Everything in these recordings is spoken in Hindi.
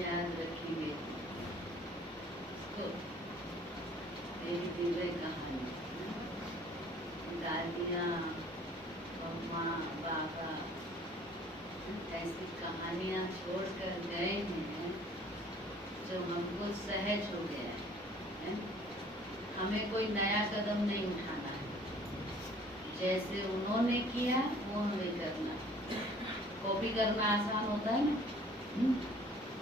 याद रखिए तो मेरी दिव्य कहानी, दादियाँ, मम्मा, बाबा ऐसी कहानियाँ छोड़ कर गए हैं जो हमको सहज हो गया है। हमें कोई नया कदम नहीं उठाना है, जैसे उन्होंने किया वो हमें करना। कॉपी करना आसान होता है ना?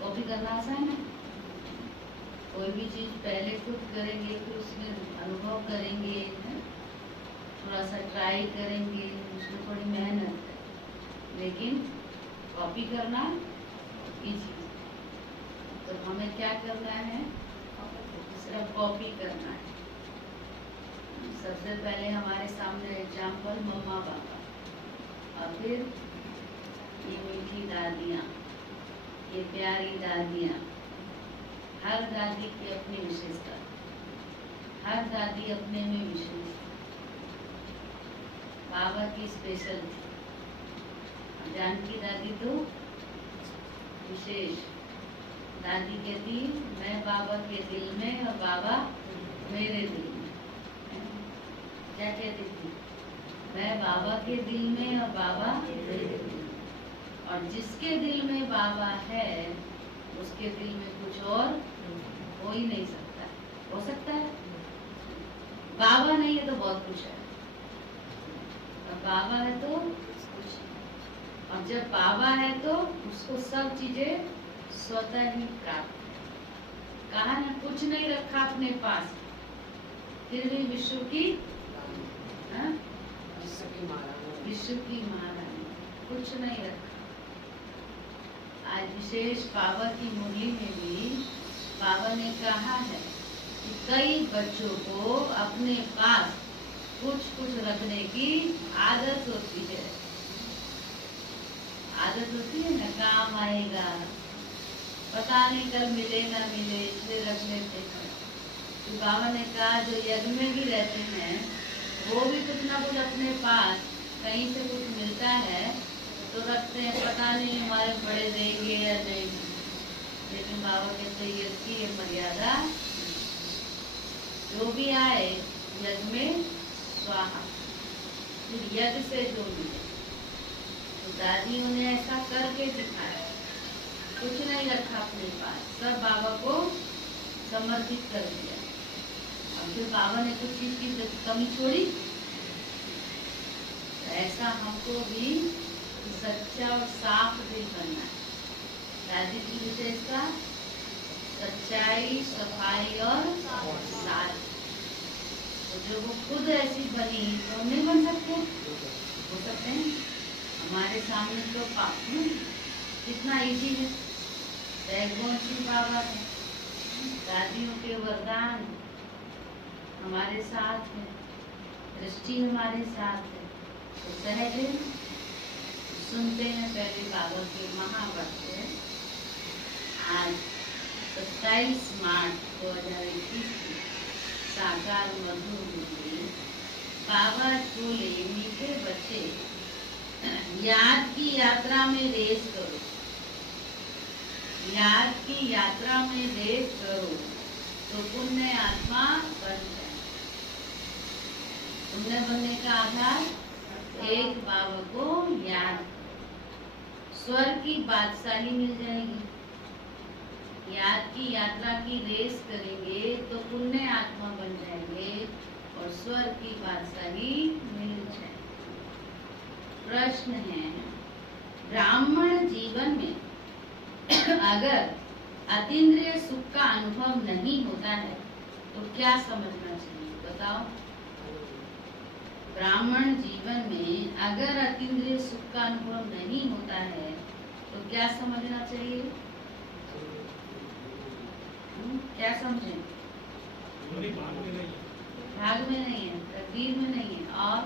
कॉपी करना आसान है। कोई भी चीज पहले खुद करेंगे फिर उसमें अनुभव करेंगे, थोड़ा सा ट्राई करेंगे, उसमें थोड़ी मेहनत है। लेकिन कॉपी करना इजी। तो हमें क्या करना है? सिर्फ कॉपी करना है। सबसे पहले हमारे सामने एग्जाम्पल मम्मा पापा, और फिर ये मीठी दादियाँ, ये प्यारी दादियाँ। हर दादी की अपनी विशेषता, हर दादी अपने में विशेष। बाबा की स्पेशल थी, जानकी दादी तो विशेष। दादी कहती मैं बाबा के दिल में और बाबा मेरे दिल में। क्या कहती थी? मैं बाबा के दिल में और बाबा मेरे दिल में। और जिसके दिल में बाबा है उसके दिल में कुछ और हो ही नहीं सकता। हो सकता है? बाबा नहीं है तो बहुत कुछ है, और बाबा है तो कुछ। और जब बाबा है तो उसको सब चीजें स्वतः ही प्राप्त है। कहा ना, कुछ नहीं रखा अपने पास, फिर भी विश्व की महारानी, कुछ नहीं रखा। आज विशेष बाबा की मुरली में भी बाबा ने कहा है कि कई बच्चों को अपने पास कुछ कुछ रखने की आदत होती है। आदत होती है ना, काम आएगा, पता नहीं कल मिले ना मिले, इसलिए रख लेते हैं। तो बाबा ने कहा जो यज्ञ में भी रहते हैं वो भी कुछ ना कुछ अपने पास कहीं से कुछ मिलता है तो रखते हैं, पता नहीं हमारे बड़े देंगे या नहीं। लेकिन बाबा कहते हैं यज्ञ की मर्यादा, जो भी आए यज्ञ में स्वाहा, फिर यज्ञ से जो मिले। तो दादियों ने ऐसा करके दिखाया, कुछ नहीं रखा अपने पास, सब बाबा को समर्पित कर दिया। और फिर बाबा ने कुछ चीज की कमी छोड़ी। तो ऐसा हमको भी सच्चा और साफ दिल बनना है। दादी की विशेषता सच्चाई, सफाई और साफ। तो जो वो खुद ऐसी बनी तो हम नहीं बन सकते? हो सकते हैं। हमारे सामने तो कितना इजी है। बैकबोन सिंह बाबा है, दादियों के वरदान हमारे साथ है, दृष्टि हमारे साथ है, तो सहज है। सुनते हैं पहले बाबा के महावाक्य। आज 27 मार्च 2021 साकार मधुर में बाबा बोले, मीठे बच्चे याद की यात्रा में रेस करो, याद की यात्रा में रेस करो तो पुण्य आत्मा बन जाए। पुण्य बनने का आधार एक बाबा को याद, स्वर्ग की बादशाही मिल जाएगी। याद की यात्रा की रेस करेंगे तो पुण्य आत्मा बन जाएंगे और स्वर्ग की बादशाही मिल जाएगी। प्रश्न है, ब्राह्मण जीवन में अगर अतीन्द्रिय सुख का अनुभव नहीं होता है तो क्या समझना चाहिए? बताओ। ब्राह्मण जीवन में अगर अतीन्द्रिय सुख का अनुभव नहीं होता है तो क्या समझना चाहिए? क्या समझें? भाग में नहीं है, तकदीर में नहीं है, और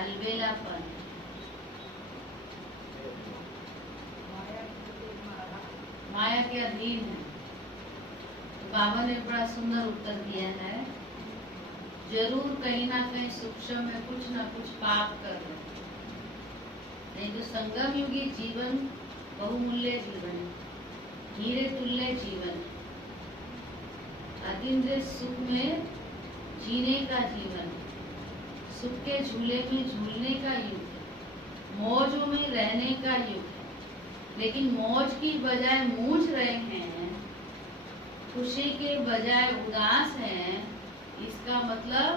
अलबेलापन, माया के अधीन है। तो बाबा ने बड़ा सुंदर उत्तर दिया है, जरूर कहीं ना कहीं सूक्ष्म में कुछ ना कुछ पाप कर रहे हैं, नहीं तो संगम युगी जीवन बहुमूल्य जीवन, हीरे तुल्य जीवन, अतीन्द्रिय सुख में जीने का जीवन, सुख के झूले में झूलने का युग है, मौजों में रहने का युग है। लेकिन मौज की बजाय मूझ रहे हैं, खुशी के बजाय उदास हैं। इसका मतलब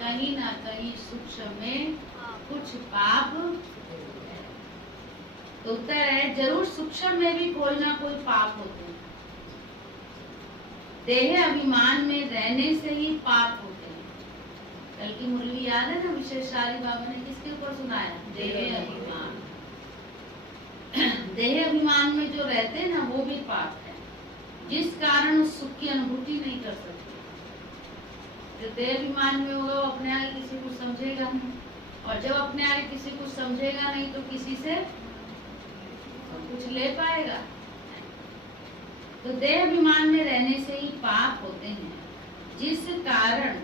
कहीं ना कहीं सूक्ष्म में कुछ पाप है। तो उत्तर है जरूर सूक्ष्म में भी कोई ना कोई पाप होते हैं। देह अभिमान में रहने से ही पाप होते हैं। कल की मुरली याद है ना, विशेषारी बाबा ने किसके ऊपर सुनाया? देह अभिमान। देह अभिमान में जो रहते हैं ना, वो भी पाप है, जिस कारण उस सुख की अनुभूति नहीं कर सकते। जो देह अभिमान में होगा वो अपने आगे किसी को समझेगा नहीं, और जब अपने आगे किसी को समझेगा नहीं तो किसी से कुछ ले पाएगा। तो देह अभिमान में रहने से ही पाप होते हैं, जिस कारण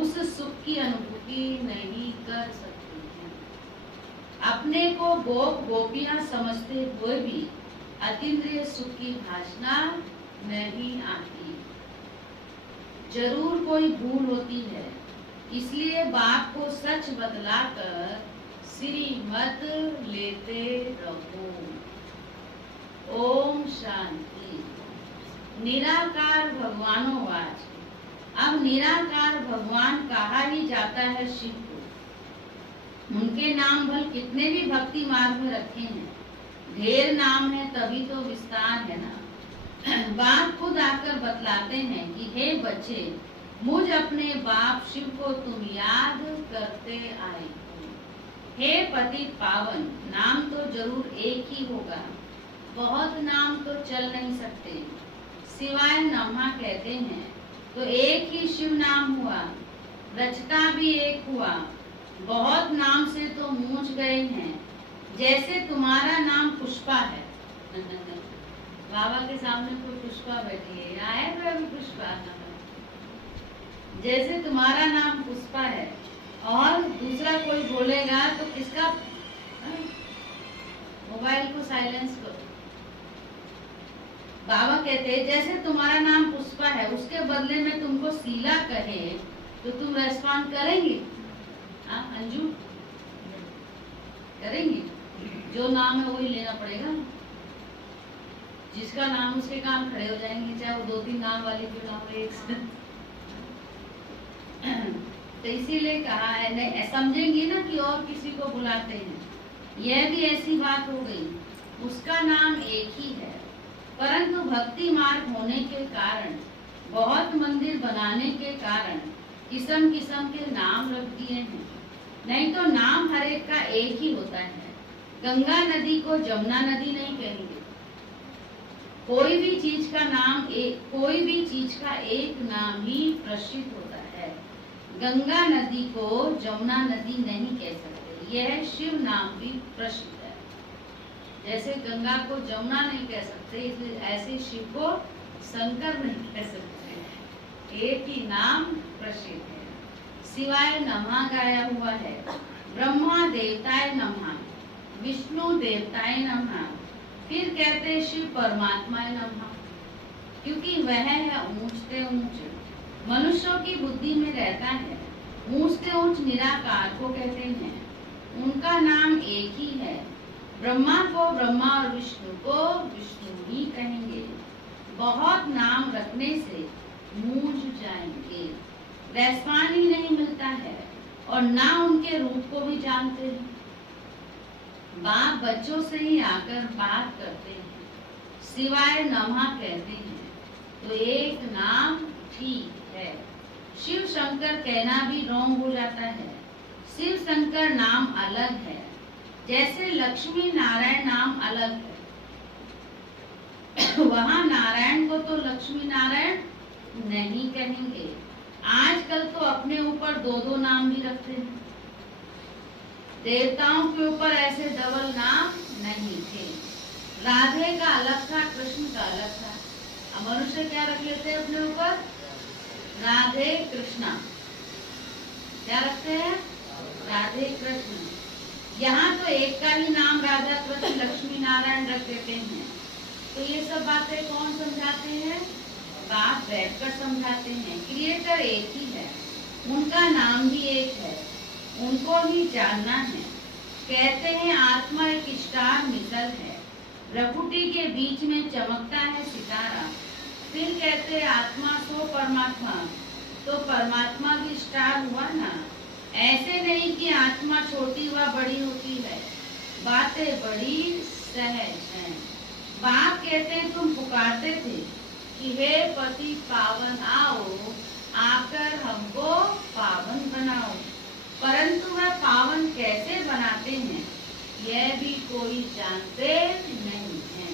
उस सुख की अनुभूति नहीं कर सकते हैं। अपने को गोप गोपियां समझते हुए भी अतीन्द्रिय सुख की भाषा नहीं आती। जरूर कोई भूल होती है, इसलिए बाप को सच बतलाकर श्रीमत लेते रहो। ओम शांति। निराकार भगवानोवाच। अब निराकार भगवान कहा ही जाता है शिव को। उनके नाम भल कितने भी भक्ति मार्ग में रखे हैं, ढेर नाम है तभी तो विस्तार है ना। बाप खुद आकर बतलाते हैं कि हे बच्चे, मुझ अपने बाप शिव को तुम याद करते आए हो। हे पति पावन, नाम तो जरूर एक ही होगा, बहुत नाम तो चल नहीं सकते। सिवाय नमः कहते हैं तो एक ही शिव नाम हुआ, रचता भी एक हुआ। बहुत नाम से तो मूझ गए हैं, जैसे तुम्हारा नाम पुष्पा है। बाबा के सामने कोई पुष्पा बैठी है, आए तो अभी पुष्पा। जैसे तुम्हारा नाम पुष्पा है और दूसरा कोई बोलेगा तो किसका? मोबाइल को साइलेंस करो। बाबा कहते हैं जैसे तुम्हारा नाम पुष्पा है, उसके बदले में तुमको शीला कहे तो तुम रेस्पॉन्ड करेंगे? अंजू करेंगे? जो नाम है वही लेना पड़ेगा। जिसका नाम उसके काम खड़े हो जाएंगे, चाहे वो 2-3 नाम वाली क्यों ना हो एक साथ। तो इसीलिए कहा है, नहीं समझेंगे ना कि और किसी को बुलाते हैं। यह भी ऐसी बात हो गई, उसका नाम एक ही है, परंतु भक्ति मार्ग होने के कारण, बहुत मंदिर बनाने के कारण किस्म किस्म के नाम रख दिए हैं। नहीं तो नाम हर एक का एक ही होता है। गंगा नदी को जमुना नदी नहीं कहेंगे। कोई भी चीज का एक नाम ही प्रसिद्ध होता है। गंगा नदी को जमुना नदी नहीं कह सकते। यह शिव नाम भी प्रसिद्ध है। जैसे गंगा को जमुना नहीं कह सकते, इसलिए ऐसे शिव को शंकर नहीं कह सकते। एक ही नाम प्रसिद्ध है। सिवाय नमः गाया हुआ है। ब्रह्मा देवताय नमः, विष्णु देवताय नमः, फिर कहते शिव परमात्मा नमः, क्योंकि वह है ऊंचते ऊंच, मनुष्यों की बुद्धि में रहता है। ऊंचते ऊंच निराकार को कहते हैं। उनका नाम एक ही है। ब्रह्मा को ब्रह्मा और विष्णु को विष्णु ही कहेंगे। बहुत नाम रखने से मूझ जाएंगे, रेस्पॉन्ड ही नहीं मिलता है और ना उनके रूप को भी जानते हैं। बाप बच्चों से ही आकर बात करते हैं, सिवाय नमः कहते हैं, तो एक नाम ठीक है। शिव शंकर कहना भी रॉन्ग हो जाता है। शिव शंकर नाम अलग है, जैसे लक्ष्मी नारायण नाम अलग है। वहाँ नारायण को तो लक्ष्मी नारायण नहीं कहेंगे। आजकल तो अपने ऊपर 2-2 नाम भी रखते हैं। देवताओं के ऊपर ऐसे डबल नाम नहीं थे। राधे का अलग था, कृष्ण का अलग था। अब मनुष्य क्या रख लेते हैं अपने ऊपर? राधे कृष्णा। क्या रखते हैं? राधे कृष्ण। यहाँ तो एक का ही नाम राधा कृष्ण लक्ष्मी नारायण रख देते हैं। तो ये सब बातें कौन समझाते हैं? बाप बैठकर समझाते हैं। क्रिएटर एक ही है, उनका नाम भी एक है, उनको ही जानना है। कहते हैं आत्मा एक स्टार मिसल है, भ्रकुटी के बीच में चमकता है सितारा। फिर कहते हैं आत्मा सो परमात्मा, तो परमात्मा भी स्टार हुआ ना। ऐसे नहीं कि आत्मा छोटी व बड़ी होती है, बातें बड़ी सहज हैं। बाप कहते हैं तुम पुकारते थे कि हे पति पावन आओ, आकर हमको पावन बनाओ, परंतु वह पावन कैसे बनाते हैं यह भी कोई जानते नहीं है।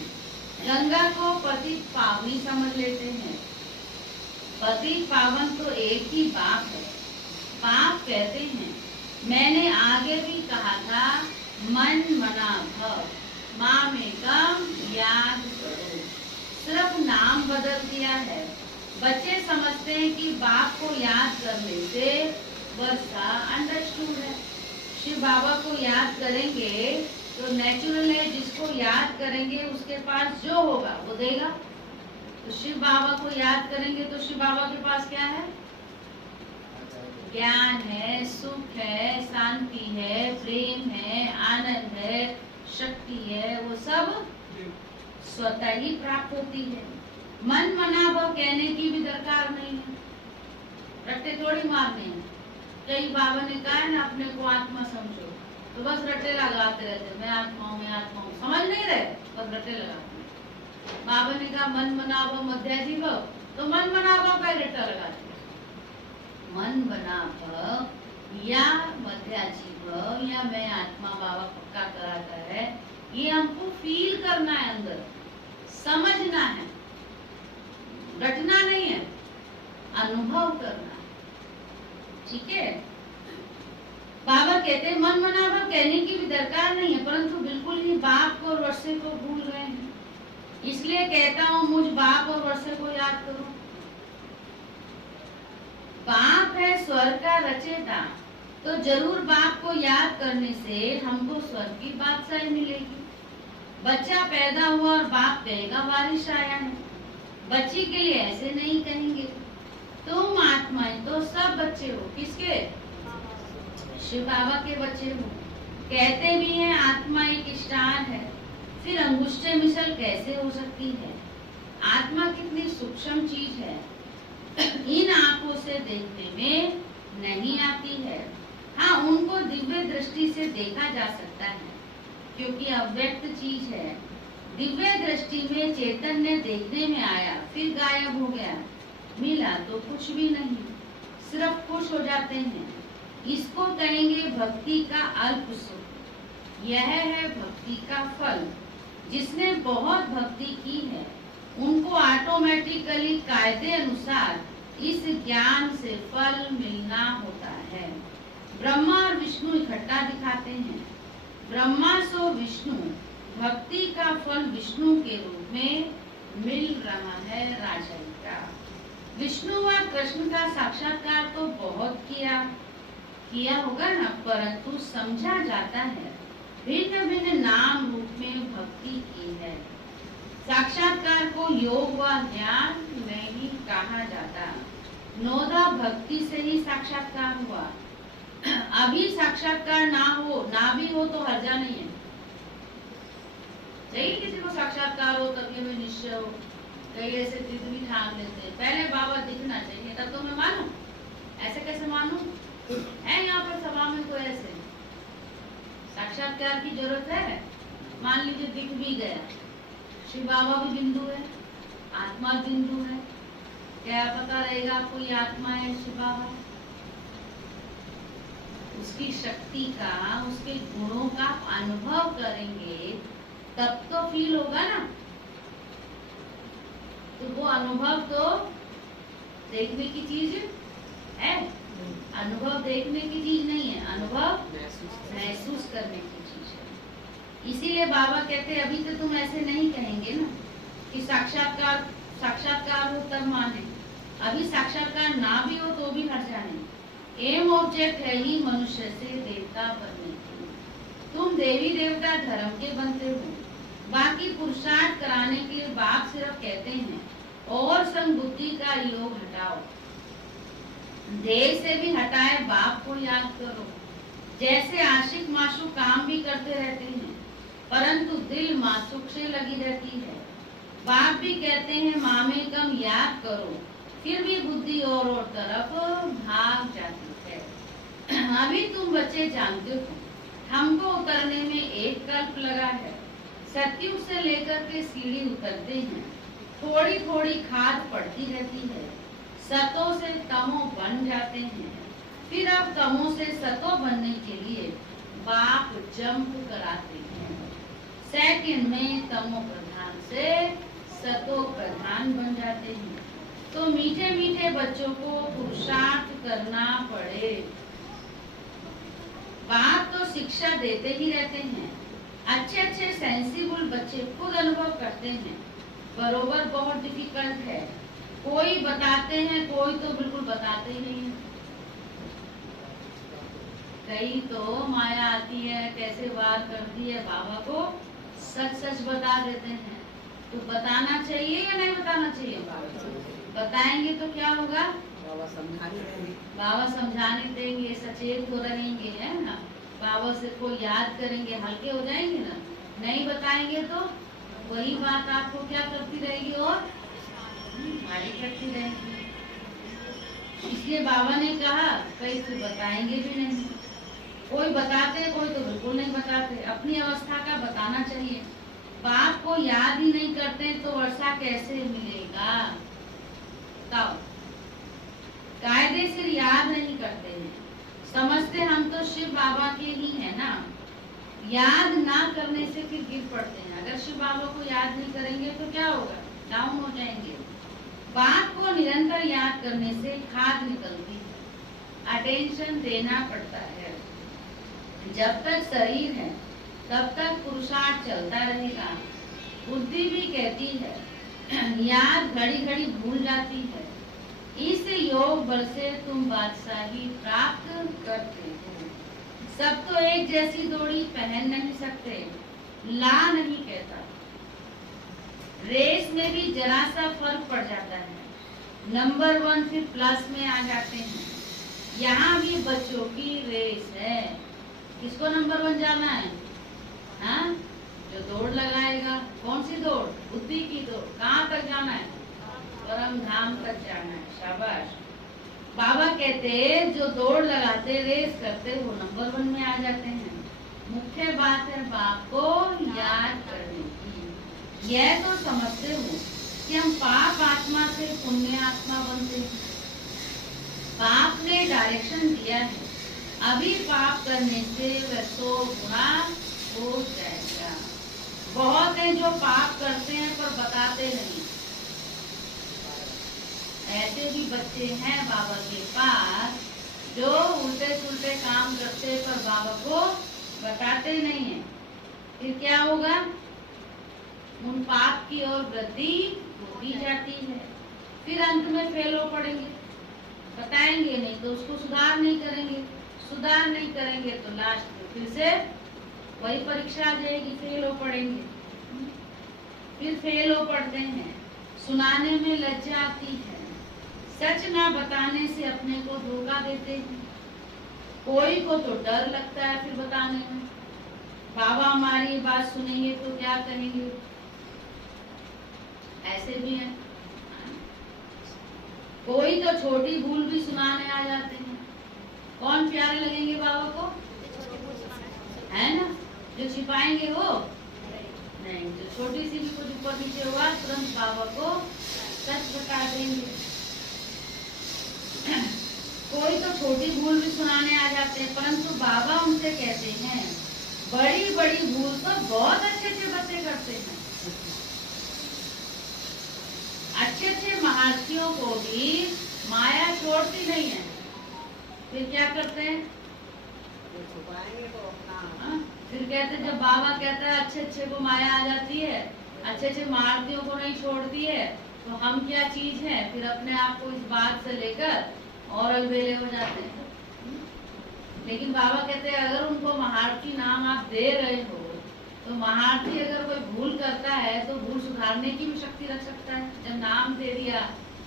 गंगा को पति पावनी समझ लेते हैं। पति पावन तो एक ही बाप है। बाप कहते हैं मैंने आगे भी कहा था, मन मना भव मामेकम याद करो। सिर्फ नाम बदल दिया है। बच्चे समझते हैं कि बाप को याद करने से वर्षा अंडरस्टूड है। शिव बाबा को याद करेंगे तो नेचुरल है, जिसको याद करेंगे उसके पास जो होगा वो देगा। तो शिव बाबा को याद करेंगे तो शिव बाबा के पास क्या है? ज्ञान है, सुख है, शांति है, प्रेम है, आनंद है, शक्ति है, वो सब स्वतः ही प्राप्त होती है। मन मना भव कहने की भी दरकार नहीं है, रट्टे थोड़ी मारने हैं। कई बाबा ने कहा है ना अपने को आत्मा समझो, तो बस रट्टे लगाते रहते, मैं आत्मा हूँ, मैं आत्मा हूँ, समझ नहीं रहे, बस रट्टे लगाते। बाबा ने कहा मन मना भव मध्याजीव, तो मन मना भव का रट्टा लगाते। मन बना भव या मध्याजीव या मैं आत्मा, बाबा पक्का कराता है, ये हमको फील करना है, अंदर समझना है, रटना नहीं है, अनुभव करना है। ठीक है। बाबा कहते हैं मन मना भव कहने की भी दरकार नहीं है, परंतु बिल्कुल ही बाप को और वर्षे को भूल गए हैं। इसलिए कहता हूँ मुझ बाप और वर्षे को याद करो। बाप है स्वर्ग का रचेता, तो जरूर बाप को याद करने से हमको स्वर्ग की बादशाही मिलेगी। बच्चा पैदा हुआ और बाप कहेगा बारिश आया है, बच्ची के लिए ऐसे नहीं कहेंगे। तुम आत्माएं तो सब बच्चे हो, किसके? शिव बाबा के बच्चे हो। कहते भी हैं आत्मा एक स्टार है, फिर अंगुष्ठे मिसल कैसे हो सकती है? आत्मा कितनी सूक्ष्म चीज है, इन आंखों से देखने में नहीं आती है। हाँ, उनको दिव्य दृष्टि से देखा जा सकता है, क्योंकि अव्यक्त चीज है। दिव्य दृष्टि में चैतन्य देखने में आया, फिर गायब हो गया, मिला तो कुछ भी नहीं, सिर्फ खुश हो जाते हैं। इसको कहेंगे भक्ति का अल्प सुख। यह है भक्ति का फल। जिसने बहुत भक्ति की है उनको ऑटोमेटिकली कायदे अनुसार इस ज्ञान से फल मिलना होता है। ब्रह्मा और विष्णु इकट्ठा दिखाते हैं। ब्रह्मा सो विष्णु, भक्ति का फल विष्णु के रूप में मिल रहा है राजा का। विष्णु व कृष्ण का साक्षात्कार तो बहुत किया होगा ना, परंतु समझा जाता है भिन्न भिन्न नाम रूप में भक्ति की है। साक्षात्कार को योग व ज्ञान नहीं कहा जाता। नौदा भक्ति से ही साक्षात्कार हुआ। अभी साक्षात्कार ना भी हो तो हर्जा नहीं है। चाहिए किसी को साक्षात्कार हो, तभी में निश्चय हो। कई ऐसे जिद भी ठान लेते हैं, पहले बाबा दिखना चाहिए तब तो मैं मानू। ऐसे कैसे मानू? है यहाँ पर सभा में कोई ऐसे साक्षात्कार की जरूरत है? मान लीजिए दिख भी गया, शिव बाबा भी बिंदु है, आत्मा बिंदु है, क्या पता रहेगा आपको ये आत्मा है शिव बाबा? उसकी शक्ति का, उसके गुणों का अनुभव करेंगे तब तो फील होगा ना। तो वो अनुभव तो देखने की चीज है, अनुभव देखने की चीज नहीं है, अनुभव महसूस करने की चीज है। इसीलिए बाबा कहते हैं अभी तो तुम ऐसे नहीं कहेंगे ना कि साक्षात्कार हो तब माने। अभी साक्षात्कार ना भी हो तो भी हर्जा नहीं। एम ऑब्जेक्ट है ही मनुष्य से देवता बनने की। तुम देवी देवता धर्म के बनते हो। बाकी पुरुषार्थ कराने के लिए बाप सिर्फ कहते हैं और संग बुद्धि का योग हटाओ। देह से भी हटाए बाप को याद करो। जैसे आशिक माशूक काम भी करते रहते हैं परंतु दिल माशूक से लगी रहती है। बाप भी कहते हैं मामे कम याद करो, फिर भी बुद्धि और तरफ भाग जाती है। अभी तुम बच्चे जानते हो हमको उतरने में एक कल्प लगा है। सतयुग से लेकर के सीढ़ी उतरते हैं, थोड़ी थोड़ी खाद पड़ती रहती है। सतों से तमो बन जाते हैं, फिर अब तमो से सतो बनने के लिए बाप जंप कराते हैं। सेकंड में तमो प्रधान से सतो प्रधान बन जाते हैं। तो मीठे मीठे बच्चों को पुरुषार्थ करना पड़े। बाप तो शिक्षा देते ही रहते हैं। अच्छे अच्छे सेंसिबल बच्चे खुद अनुभव करते हैं बरोबर बहुत डिफिकल्ट है। कोई बताते हैं, कोई तो बिल्कुल बताते ही नहीं। कई तो माया आती है, कैसे वार करती है, बाबा को सच सच बता देते हैं। तो बताना चाहिए या नहीं बताना चाहिए? बताएंगे तो क्या होगा? बाबा समझाने देंगे, सचेत हो रहेंगे, है ना। बाबा से को याद करेंगे, हल्के हो जाएंगे ना। नहीं बताएंगे तो वही बात आपको क्या करती रहेगी और भारी करती रहेगी। इसलिए बाबा ने कहा कई तो बताएंगे भी नहीं। कोई बताते, कोई तो बिल्कुल नहीं बताते। अपनी अवस्था का बताना चाहिए। बाप को याद ही नहीं करते तो वर्षा कैसे मिलेगा? बताओ। कायदे से याद नहीं करते हैं, समझते हम तो शिव बाबा के ही है ना। याद ना करने से फिर गिर पड़ते हैं। अगर शिव बाबा को याद नहीं करेंगे तो क्या होगा? डाउन हो जाएंगे। बाप को निरंतर याद करने से खाद निकलती है, अटेंशन देना पड़ता है। जब तक शरीर है तब तक पुरुषार्थ चलता रहेगा। बुद्धि भी कहती है, याद घड़ी घड़ी भूल जाती है। इस योग बल से तुम बादशाही प्राप्त करते हो। सब तो एक जैसी डोरी पहन नहीं सकते, ला नहीं कहता। रेस में भी जरा सा फर्क पड़ जाता है। नंबर 1 फिर प्लस में आ जाते हैं। यहाँ भी बच्चों की रेस है। किसको नंबर 1 जाना है? हाँ, जो दौड़ लगाएगा। कौन सी दौड़? बुद्धि की दौड़। कहाँ तक जाना है? परम धाम तक जाना है। शाबाश। बाबा कहते जो दौड़ लगाते, रेस करते, वो नंबर 1 में आ जाते हैं। मुख्य बात है बाप को याद करने की। यह तो समझते हो कि हम पाप आत्मा से पुण्य आत्मा बनते हैं। बाप ने डायरेक्शन दिया है, अभी पाप करने से वह 100 गुना हो जाएगा। बहुत है जो पाप करते हैं पर बताते नहीं। ऐसे भी बच्चे हैं बाबा के पास जो उल्टे सुलटे काम करते पर बाबा को बताते नहीं है। फिर क्या होगा? उन पाप की ओर वृद्धि होती जाती है। फिर अंत में फेल हो पड़ेंगे। बताएंगे नहीं तो उसको सुधार नहीं करेंगे। सुधार नहीं करेंगे तो लास्ट में फिर से वही परीक्षा आ जाएगी, फेल हो पड़ेंगे। फिर फेल हो पड़ते हैं। सुनाने में लज्जा आती है। सच ना बताने से अपने को धोखा देते हैं। कोई को तो डर लगता है फिर बताने में। बाबा हमारी बात सुनेंगे तो क्या कहेंगे? ऐसे भी है। कोई तो छोटी भूल भी सुनाने आ जाते हैं। कौन प्यारे लगेंगे बाबा को? है ना? जो छिपाएंगे वो नहीं। जो छोटी सी भी कुछ ऊपर नीचे हुआ तुरंत बाबा को सच बता देंगे। कोई तो छोटी भूल भी सुनाने आ जाते हैं परंतु बाबा उनसे कहते हैं बड़ी बड़ी भूल तो बहुत अच्छे अच्छे बच्चे करते हैं। अच्छे अच्छे महर्षियों को भी माया छोड़ती नहीं है। फिर क्या करते हैं? तो अपना फिर कहते जब बाबा कहता है अच्छे अच्छे को माया आ जाती है, अच्छे अच्छे महर्षियों को नहीं छोड़ती है, तो हम क्या चीज है? फिर अपने आप को इस बात से लेकर और अलबेले हो जाते हैं। लेकिन बाबा कहते हैं अगर उनको महारथी नाम आप दे रहे हो तो महारथी अगर कोई भूल करता है तो भूल सुधारने की भी शक्ति रख सकता है। जब नाम दे दिया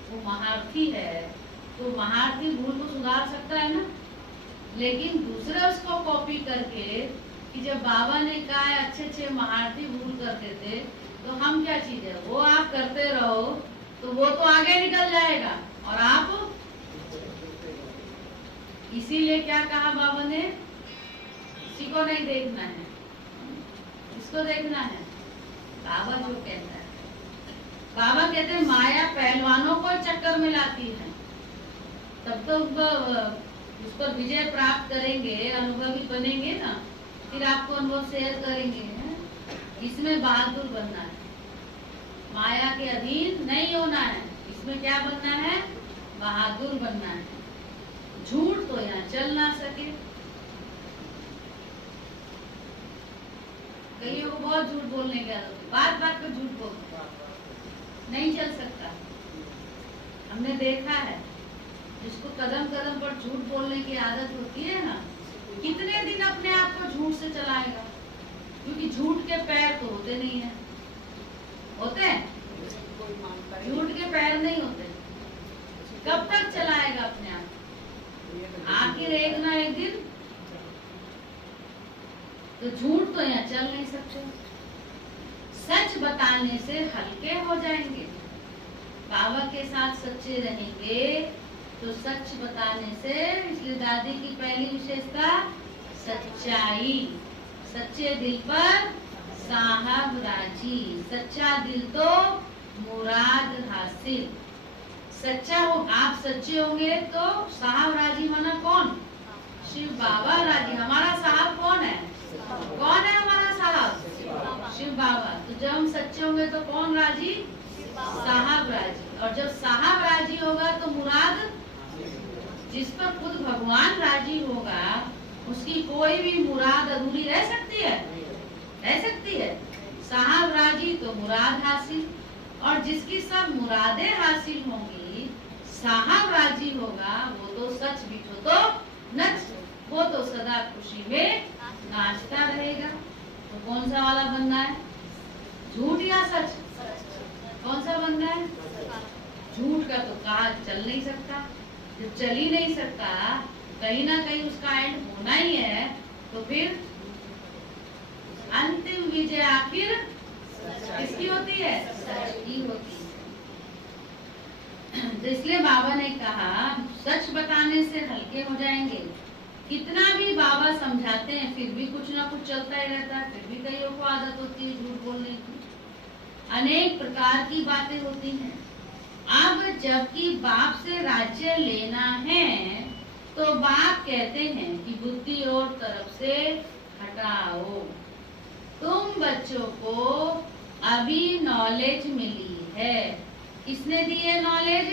वो महारथी है तो महारथी भूल को सुधार सकता है ना। लेकिन दूसरे उसको कॉपी करके कि जब बाबा ने कहा है अच्छे अच्छे महारथी भूल करते थे तो हम क्या चीज है वो आप करते रहो तो वो तो आगे निकल जाएगा और आप। इसीलिए क्या कहा बाबा ने, किसी को नहीं देखना है, इसको देखना है। बाबा जो कहता है, बाबा कहते हैं माया पहलवानों को चक्कर में लाती है, तब तो उस पर विजय प्राप्त करेंगे, अनुभवी बनेंगे ना, फिर आपको अनुभव शेयर करेंगे। इसमें बहादुर बनना है, माया के अधीन नहीं होना है। इसमें क्या बनना है, बहादुर बनना है। झूठ तो यहाँ चल ना सके। कईयों को बहुत झूठ बोलने की आदत है, बात बात पर झूठ बोलते, नहीं चल सकता। हमने देखा है जिसको कदम कदम पर झूठ बोलने की आदत होती है ना, कितने दिन अपने आप को झूठ से चलाएगा, क्योंकि झूठ के पैर तो होते नहीं है। होते हैं? झूठ के पैर नहीं होते। कब तक चलाएगा अपने आप? आखिर एक ना एक दिन तो झूठ तो यहाँ चल नहीं सकते। सच बताने से हल्के हो जाएंगे। बाबा के साथ सच्चे रहेंगे तो सच बताने से, इसलिए दादी की पहली विशेषता सच्चाई। सच्चे दिल पर साहब राजी। सच्चा दिल तो मुराद हासिल। सच्चा हो, आप सच्चे होंगे तो साहब राजी होना कौन? शिव बाबा राजी। हमारा साहब कौन है? कौन है हमारा साहब? शिव बाबा। तो जब हम सच्चे होंगे तो कौन राजी? साहब राजी। और जब साहब राजी होगा तो मुराद, जिस पर खुद भगवान राजी होगा उसकी कोई भी मुराद अधूरी रह सकती है? रह सकती है। साहब राजी तो मुराद हासिल, और जिसकी सब मुरादें हासिल होंगी, साहब राजी होगा, वो तो सच बिठो तो नच, वो तो सदा खुशी में नाचता रहेगा। तो कौन सा वाला बनना है, झूठ या सच? कौन सा बनना है? झूठ का तो कहा चल नहीं सकता। जब चल ही नहीं सकता, कहीं ना कहीं उसका एंड होना ही है, तो फिर अंतिम विजय आखिर किसकी होती है? सच की होती है। तो इसलिए बाबा ने कहा सच बताने से हल्के हो जाएंगे। कितना भी बाबा समझाते हैं फिर भी कुछ ना कुछ चलता ही रहता है। फिर भी कईयों को आदत होती है झूठ बोलने की। अनेक प्रकार की बातें होती हैं। अब जबकि बाप से राज्य लेना है तो बाप कहते हैं कि बुद्धि और तरफ से हटाओ। तुम बच्चों को अभी नॉलेज मिली है। किसने दी है नॉलेज?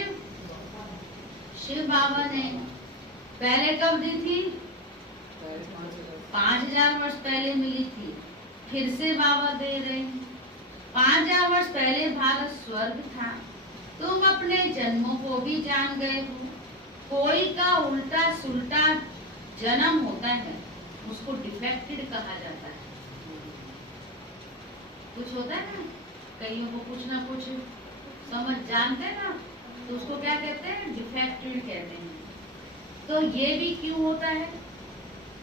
शिव बाबा ने। पहले कब दी थी? 5000 वर्ष पहले मिली थी। फिर से बाबा दे रहे हैं। 5000 वर्ष पहले भारत स्वर्ग था। तुम अपने जन्मों को भी जान गए हो। कोई का उल्टा सुल्टा जन्म होता है, उसको डिफेक्टेड कहा जाता है। कुछ होता है ना, कईयों को कुछ ना कुछ समझ जानते हैं ना, तो उसको क्या कहते हैं? डिफेक्टेड कहते हैं। तो ये भी क्यों होता है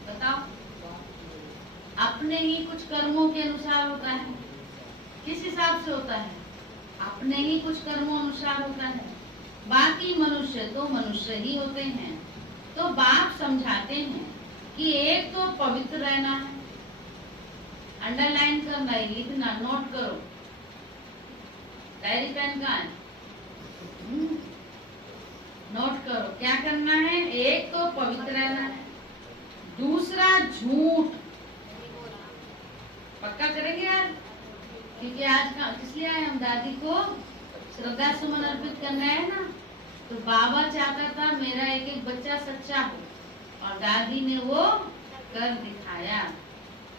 बताओ? अपने ही कुछ कर्मों के अनुसार होता है। किस हिसाब से होता है? अपने ही कुछ कर्मों अनुसार होता है। बाकी मनुष्य तो मनुष्य ही होते हैं। तो बाप समझाते हैं कि एक तो पवित्र रहना है। अंडरलाइन करना है, लिखना, नोट करो। डायरी पेन कहाँ है? नोट करो क्या करना है। एक तो पवित्र रहना है, दूसरा झूठ पक्का करेंगे यार, क्योंकि आज का इसलिए हम दादी को श्रद्धा सुमन अर्पित करना है ना। तो बाबा चाहता था मेरा एक एक बच्चा सच्चा हो, और दादी ने वो कर दिखाया।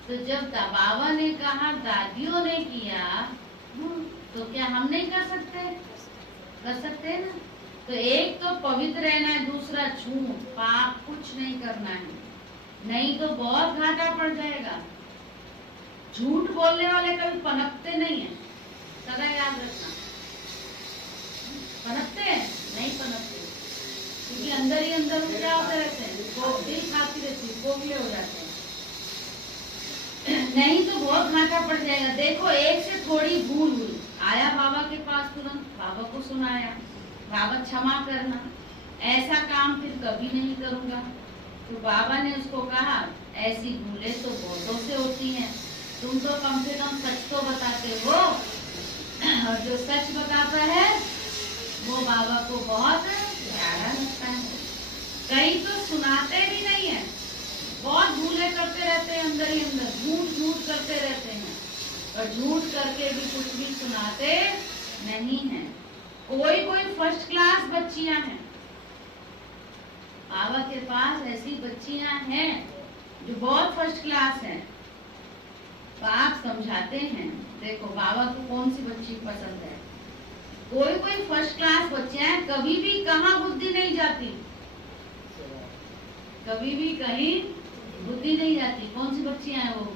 तो जब बाबा ने कहा, दादियों ने किया, तो क्या हम नहीं कर सकते? कर सकते हैं ना। तो एक तो पवित्र रहना है, दूसरा झूठ, पाप कुछ नहीं करना है। नहीं तो बहुत घाटा पड़ जाएगा। झूठ बोलने वाले कभी पनपते नहीं है, सदा याद रखना। पनपते हैं? नहीं पनपते, क्योंकि अंदर ही अंदर वो क्या होते रहते हैं, दिल खाती रहती है, खोखले हो जाते हैं। नहीं तो बहुत घाटा पड़ जाएगा। देखो, एक से थोड़ी भूल हुई, आया बाबा के पास, तुरंत बाबा को सुनाया, बाबा क्षमा करना, ऐसा काम फिर कभी नहीं करूंगा। तो बाबा ने उसको कहा, ऐसी भूलें तो बहुतों से होती हैं, तुम तो कम से कम सच तो बताते हो, और जो सच बताता है वो बाबा को बहुत प्यारा लगता है। कई तो सुनाते भी नहीं है, बहुत भूले करते रहते हैं, अंदर ही अंदर झूठ करते रहते हैं, और झूठ करके भी कुछ भी सुनाते नहीं है। कोई फर्स्ट क्लास बच्चियां हैं, बाबा के पास ऐसी बच्चियां हैं जो बहुत फर्स्ट क्लास हैं। तो आप समझाते हैं, देखो बाबा को कौन सी बच्ची पसंद है। कोई फर्स्ट क्लास बच्चे हैं, कभी भी कहाँ बुद्धि नहीं जाती, कभी भी कहीं बुद्धि नहीं जाती। कौन सी बच्चियां हैं वो?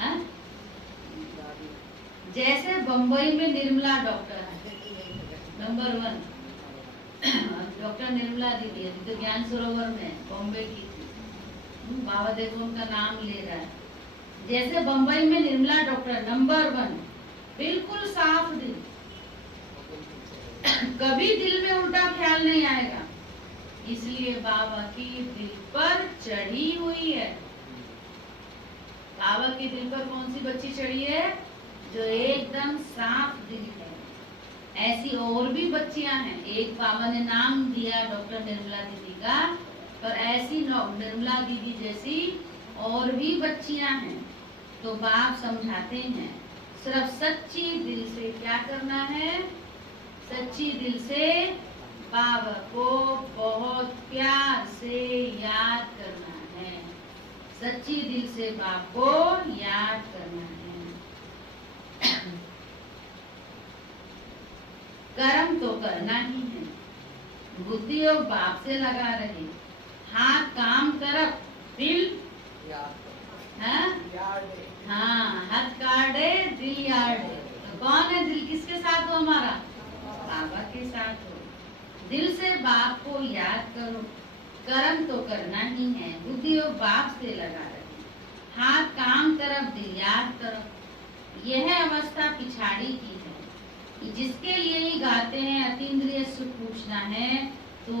है? जैसे बम्बई में निर्मला डॉक्टर है, नंबर 1 डॉक्टर निर्मला दीदी है, तो ज्ञान सरोवर में बम्बई की थी। बाबा देखो उनका नाम ले रहा है। जैसे बम्बई में निर्मला डॉक्टर नंबर 1, बिल्कुल साफ दिल, कभी दिल में उल्टा ख्याल नहीं आएगा, इसलिए बाबा की दिल पर चढ़ी हुई है। बाबा के दिल पर कौन सी बच्ची चढ़ी है? जो एकदम साफ दिल है। ऐसी और भी बच्चियां हैं, एक बाबा ने नाम दिया डॉक्टर निर्मला दीदी का, पर ऐसी निर्मला दीदी जैसी और भी बच्चियां हैं। तो बाप समझाते हैं, सिर्फ सच्ची दिल से क्या करना है? सच्ची दिल से बाबा को बहुत प्यार से याद करना है, सच्ची दिल से बाप को याद करना है। कर्म तो करना ही है, बुद्धि और बाप से लगा रहे, हाथ काम तरफ, दिल हाँ, हाथ काटे दिल याद। तो कौन है दिल? किसके साथ हो? हमारा बाबा के साथ हो। दिल से बाप को याद करो, कर्म तो करना ही है, बुद्धि और बाप से लगा रहे, हाथ काम तरफ, दिल याद तरफ। यह अवस्था पिछाड़ी की है, जिसके लिए ही गाते हैं, अतीन्द्रिय सुख पूछना है तो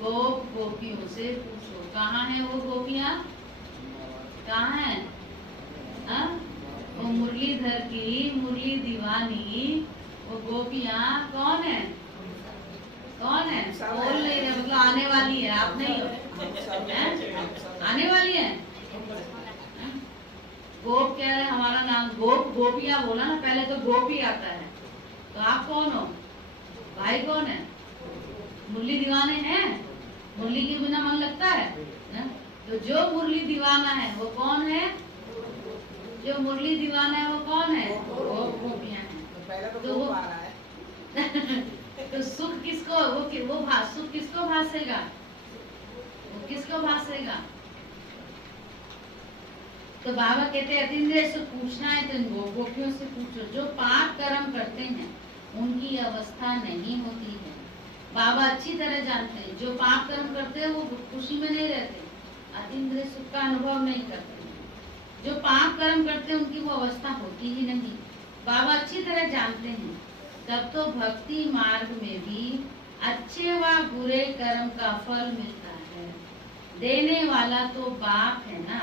गोप गोपियों से पूछो। कहाँ है वो गोपियाँ? कहाँ है? वो मुरलीधर की मुरली दीवानी, वो गोपियाँ कौन है? कौन है? बोल नहीं रहे, मतलब आने वाली है, आप नहीं हो? आने वाली है। गोप कह रहे हमारा नाम गोप, गोपियाँ बोला ना, पहले तो गोपी आता है। तो आप कौन हो? भाई कौन है? मुरली दीवाने हैं? मुरली के बिना मन लगता है ना? तो जो मुरली दीवाना है वो कौन है? जो मुरली दीवाना है वो कौन है? वो गोपियाँ हैं। तो वो तो सुख किसको, वो सुख किसको भासेगा? वो किसको भासेगा? तो बाबा कहते हैं अतीन्द्रिय से पूछना है तो इन गोपियों से पूछो, जो पाप कर्म करते हैं उनकी अवस्था नहीं होती है। बाबा अच्छी तरह जानते हैं, जो पाप कर्म करते हैं वो खुशी में नहीं रहते, अतीन्द्रिय सुख का अनुभव नहीं करते। जो पाप कर्म करते हैं उनकी वो अवस्था होती ही नहीं, बाबा अच्छी तरह जानते हैं। तब तो भक्ति मार्ग में भी अच्छे व बुरे कर्म का फल मिलता है। देने वाला तो बाप है ना,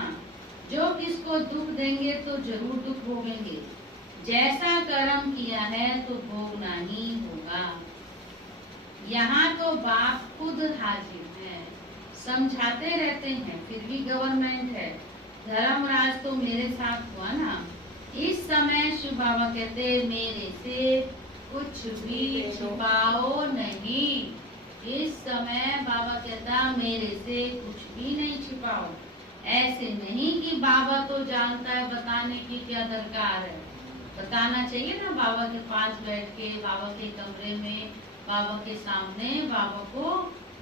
जो किसको दुख देंगे तो जरूर दुख भोगेंगे। जैसा कर्म किया है तो भोगना ही होगा। यहाँ तो बाप खुद हाजिर है, समझाते रहते हैं, फिर भी गवर्नमेंट है। धर्मराज तो मेरे साथ हुआ ना। इस समय शिव बाबा कहते मेरे से कुछ भी छुपाओ नहीं। इस समय बाबा कहता मेरे से कुछ भी नहीं छुपाओ। ऐसे नहीं कि बाबा तो जानता है, बताने की क्या दरकार है। बताना चाहिए ना, बाबा के पास बैठ के, बाबा के कमरे में, बाबा के सामने बाबा को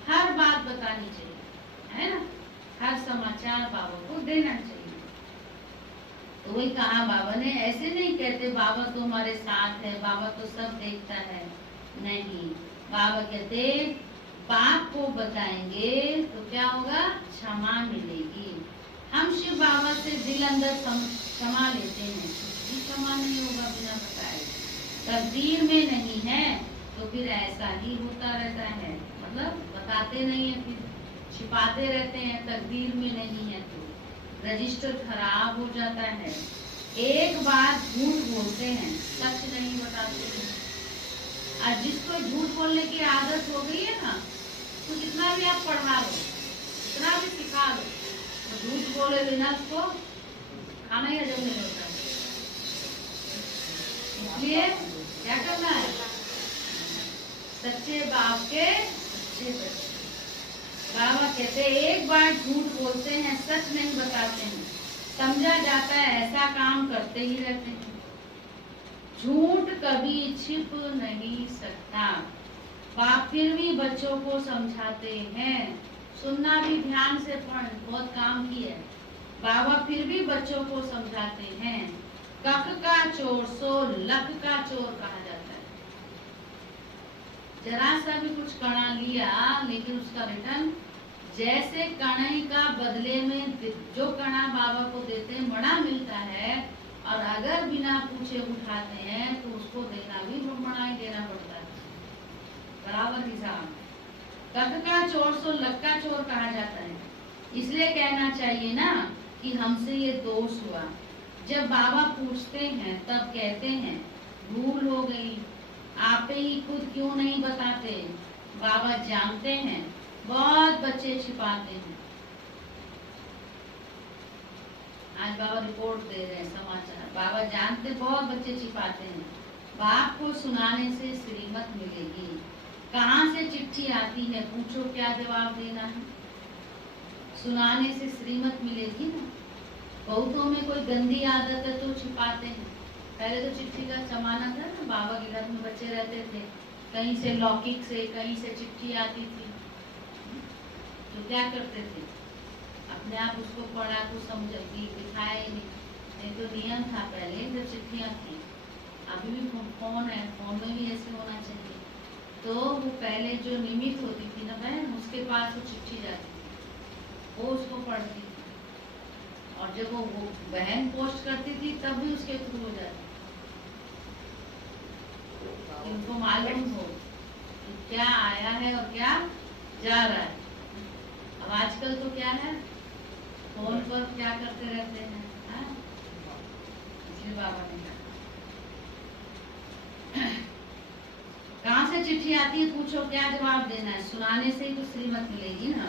हर बात बतानी चाहिए, है ना। हर समाचार बाबा को देना चाहिए। तो वही कहा बाबा ने, ऐसे नहीं कहते बाबा तो हमारे साथ है, बाबा तो सब देखता है, नहीं। बाबा कहते बाप को बताएंगे तो क्या होगा, क्षमा मिलेगी। हम शिव बाबा से दिल अंदर क्षमा लेते हैं, क्षमा नहीं होगा बिना बताए। तकदीर में नहीं है तो फिर ऐसा ही होता रहता है, मतलब बताते नहीं है, फिर छिपाते रहते हैं। तकदीर में नहीं है तो रजिस्टर खराब हो जाता है। एक बार झूठ बोलते हैं, सच नहीं बताते हैं। और जिसको झूठ बोलने की आदत हो गई है ना, तो कितना भी आप पढ़ा लो, कितना भी सिखा लो, तो झूठ बोले बिना उसको खाना ही हजम नहीं होता। इसलिए क्या करना है, सच्चे बाप के सच्चे बच्चे। बाबा कहते एक बार झूठ बोलते हैं, सच नहीं बताते हैं, समझा जाता है ऐसा काम करते ही रहते हैं। झूठ कभी छिप नहीं सकता। बाप फिर भी बच्चों को समझाते हैं, सुनना भी ध्यान से पढ़, बहुत काम की है। बाबा फिर भी बच्चों को समझाते हैं, कख का चोर सो लख का चोर कहा जाता है। जरा सा भी कुछ कणा लिया, लेकिन उसका रिटर्न जैसे कणे का बदले में जो कणा बाबा को देते हैं मणा मिलता है, और अगर बिना पूछे उठाते हैं तो उसको देना भी मणा ही देना पड़ता है, बराबर हिसाब। कख का चोर सो लख का चोर कहा जाता है। इसलिए कहना चाहिए ना कि हमसे ये दोष हुआ। जब बाबा पूछते हैं तब कहते हैं भूल हो गई, आप ही खुद क्यों नहीं बताते। बाबा जानते हैं बहुत बच्चे छिपाते हैं। आज बाबा रिपोर्ट दे रहे हैं समाचार, बाबा जानते बहुत बच्चे छिपाते हैं। बाप को सुनाने से श्रीमत मिलेगी। कहाँ से चिट्ठी आती है, पूछो क्या जवाब देना है। सुनाने से श्रीमत मिलेगी ना। बहुतों में कोई गंदी आदत है तो छिपाते हैं। पहले तो चिट्ठी का जमाना था ना, बाबा के घर में बच्चे रहते थे, कहीं से लौकिक से कहीं से चिट्ठी आती थी, तो क्या करते थे, अपने आप उसको पढ़ा तो समझ दिखाया ही नहीं तो नियम था पहले जब चिट्ठियाँ थी। अभी भी फोन है, फोन में भी ऐसे होना चाहिए। तो वो पहले जो निमित होती थी ना बहन, उसके पास वो चिट्ठी जाती थी, वो उसको पढ़ती थी, और जब वो बहन पोस्ट करती थी तब भी उसके थ्रू हो जाती, उनको मालूम हो क्या आया है और क्या जा रहा है। अब आजकल तो क्या है, फोन पर क्या करते रहते हैं, इसलिए बाबा ने कहाँ से चिट्ठी आती है, पूछो क्या जवाब देना है। सुनाने से ही तो श्रीमत मिलेगी ना।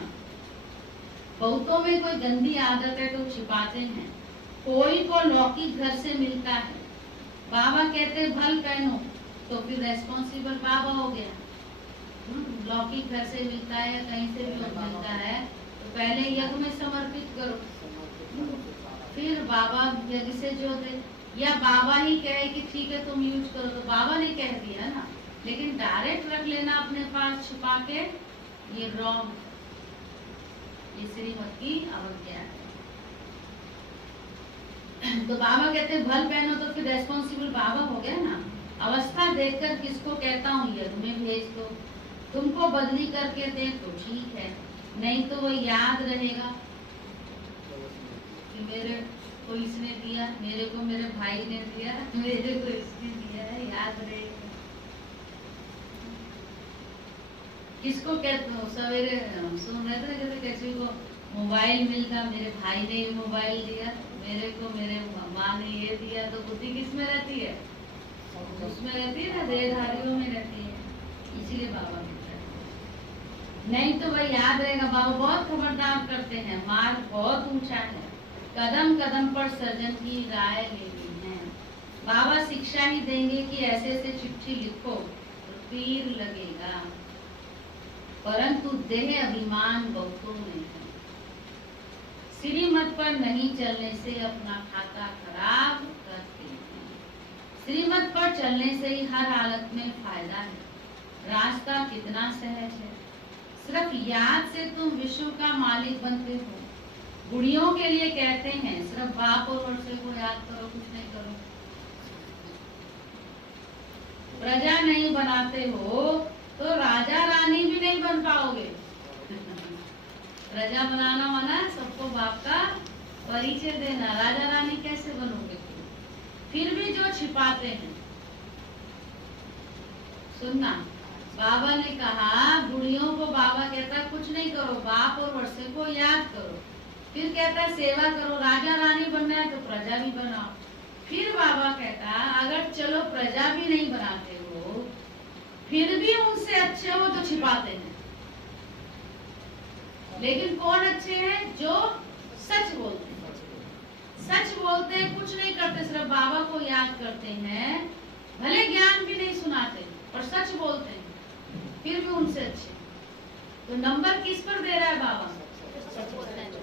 बहुतों में कोई गंदी आदत है तो छिपाते हैं। कोई को लौकिक घर से मिलता है, बाबा कहते भल कहनो, तो फिर रेस्पॉन्सिबल बाबा हो गया। लौकिक घर से मिलता है या कहीं से भी मिलता है तो पहले यज्ञ में समर्पित करो, फिर बाबा यज्ञ से जो दे, या बाबा ही कहे कि ठीक है तुम यूज करो, तो बाबा ने कह दिया ना। लेकिन डायरेक्ट रख लेना अपने पास छुपा के, ये रॉन्ग, ये श्रीमत की अवज्ञा है। तो बाबा कहते हैं भल पहनो, तो फिर रेस्पॉन्सिबल बाबा हो गया ना। अवस्था देखकर किसको कहता हूँ यज्ञ में भेज दो, तुमको बदली करके दे तो ठीक है, नहीं तो वो याद रहेगा कि मेरे को इसने दिया, मेरे को मेरे भाई ने दिया, मेरे को इसने दिया है, याद रहेगा। किसको कहते हो, सवेरे सुन रहे थे जैसे किसी को मोबाइल मिलता, मेरे भाई ने ये मोबाइल दिया, मेरे को मेरे माँ ने ये दिया, तो बुद्धि किस में रहती है, उसमें रहती है ना, देहधारियों में रहती है। इसीलिए बाबा कहते हैं नहीं तो वह याद रहेगा। बाबा बहुत खबरदार करते हैं, मार्ग बहुत ऊंचा है, कदम कदम पर सर्जन की राय लेनी है। बाबा शिक्षा ही देंगे कि ऐसे ऐसे चिट्ठी लिखो तो तीर लगेगा, परंतु देह अभिमान बहुतों में है। श्रीमत पर नहीं चलने से अपना खाता खराब करते हैं। श्रीमत पर चलने से ही हर हालत में फायदा है। रास्ता कितना सहज है, सिर्फ याद से तुम विश्व का मालिक बनते हो। बुढ़ियों के लिए कहते हैं सिर्फ बाप और वर्षे को याद करो, कुछ नहीं करो। प्रजा नहीं बनाते हो तो राजा रानी भी नहीं बन पाओगे। प्रजा बनाना माना सबको बाप का परिचय देना, राजा रानी कैसे बनोगे? फिर भी जो छिपाते हैं, सुनना, बाबा ने कहा बुढ़ियों को बाबा कहता कुछ नहीं करो, बाप और वर्षे को याद करो। फिर कहता सेवा करो, राजा रानी बनना है तो प्रजा भी बनाओ। फिर बाबा कहता अगर चलो प्रजा भी नहीं बनाते हो फिर भी उनसे अच्छे हो जो छिपाते हैं। लेकिन कौन अच्छे हैं? जो सच बोलते हैं। सच बोलते हैं, कुछ नहीं करते, सिर्फ बाबा को याद करते हैं, भले ज्ञान भी नहीं सुनाते पर सच बोलते हैं, फिर भी उनसे अच्छे। तो नंबर किस पर दे रहा है बाबा?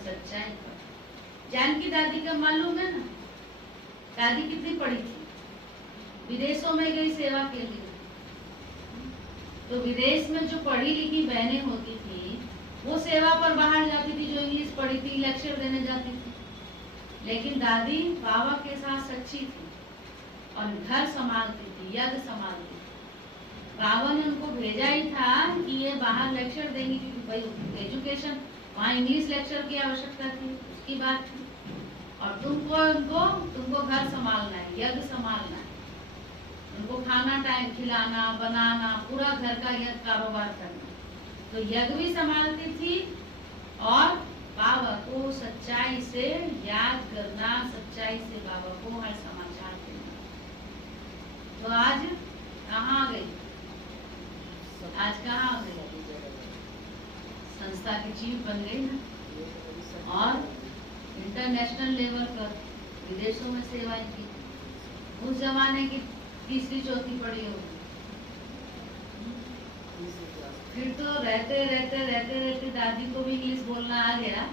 सच्चाई पर। जानकी दादी का मालूम है ना, दादी कितनी पढ़ी थी, विदेशों में गई सेवा के लिए। तो विदेश में जो पढ़ी लिखी बहनें होती थी वो सेवा पर बाहर जाती थी, जो इंग्लिश पढ़ी थी लेक्चर देने जाती थी। लेकिन दादी बाबा के साथ सच्ची थी और घर संभालती थी, यज्ञ संभालती थी। बाबा ने उनको भेजा ही था कि ये बाहर लेक्चर देंगी, क्योंकि भाई एजुकेशन वहाँ इंग्लिश लेक्चर की आवश्यकता थी, उसकी बात थी। और तुमको घर संभालना है, यज्ञ संभालना है, उनको खाना टाइम खिलाना, बनाना, पूरा घर का यज्ञ कारोबार करना। तो यज्ञ भी संभालती थी और बाबा को सच्चाई से याद करना, सच्चाई से बाबा को हर समाचार देना। तो आज कहाँ आ गई? आज कहाँ आ गई? संस्था की चीफ बन गई ना, और इंटरनेशनल लेवल पर विदेशों में सेवाएं की। उस जमाने की तीसरी चौथी पढ़ी होगी। फिर तो रहते दादी को भी इंग्लिश बोलना आ गया।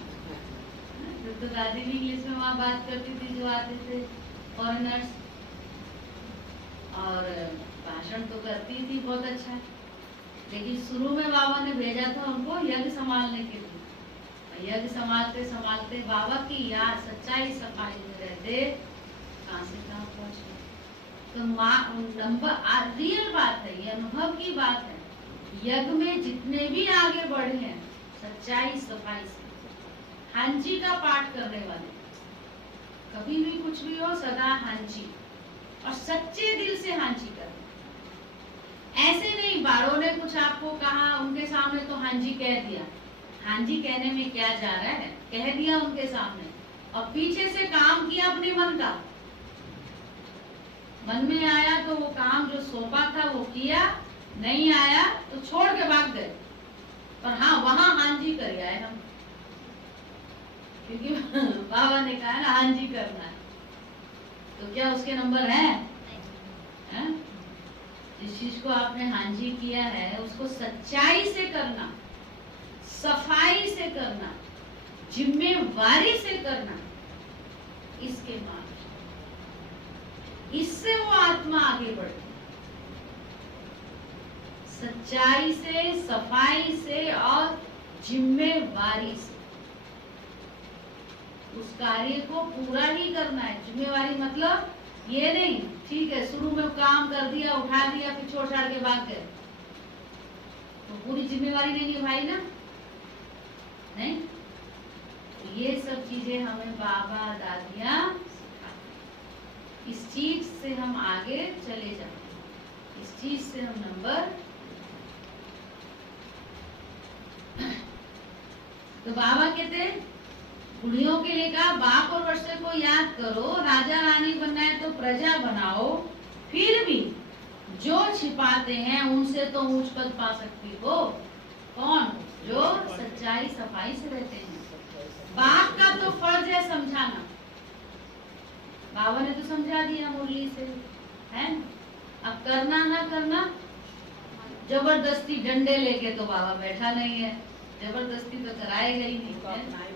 फिर तो दादी भी इंग्लिश में वहाँ बात करती थी जो आते थे फॉरेनर्स, और भाषण तो करती थी बहुत अच्छा। लेकिन शुरू में बाबा ने भेजा था उनको यज्ञ संभालने के लिए। यज्ञ संभालते संभालते बाबा की याद, सच्चाई, सफाई में रहते कहाँ से कहाँ पहुँच गए। तो नंबर रियल बात है, ये अनुभव की बात है। यज्ञ में जितने भी आगे बढ़े हैं सच्चाई सफाई से, हांजी का पाठ करने वाले, कभी भी कुछ भी हो सदा हांजी, और सच्चे दिल से हांजी करना। ऐसे नहीं बारों ने कुछ आपको कहा, उनके सामने तो हांजी कह दिया। हांजी कहने में क्या जा रहा है, कह दिया उनके सामने और पीछे से काम किया अपने मन का। मन में आया तो वो काम जो सौंपा था वो किया, नहीं आया तो छोड़ के भाग गए। पर हाँ, वहां हांजी कर आए हम, क्योंकि बाबा ने कहा ना हांजी करना है। तो क्या उसके नंबर हैं? जिस चीज को आपने हांजी किया है उसको सच्चाई से करना, सफाई से करना, जिम्मेवारी से करना, इसके बाद इससे वो आत्मा आगे बढ़ती। सच्चाई से, सफाई से और जिम्मेवारी से उस कार्य को पूरा ही करना है। जिम्मेवारी मतलब ये नहीं ठीक है शुरू में काम कर दिया, उठा दिया, फिर छोड़ छाड़ के भाग गए, तो पूरी जिम्मेवारी नहीं निभाई ना, नहीं। तो ये सब चीजें हमें बाबा दादियां सिखाते। इस चीज से हम आगे चले जाते, इस चीज से हम नंबर। तो बाबा कहते बुढ़ियों के लिए कहा बाप और वर्षे को याद करो, राजा रानी बनना है तो प्रजा बनाओ, फिर भी जो छिपाते हैं उनसे तो ऊंच पद पा सकती हो। कौन? जो सच्चाई सफाई से रहते हैं। बाप का तो फर्ज है समझाना, बाबा ने तो समझा दिया मुरली से, है। अब करना ना करना, जबरदस्ती डंडे लेके तो बाबा बैठा नहीं है, जबरदस्ती तो कराएगा ही नहीं है।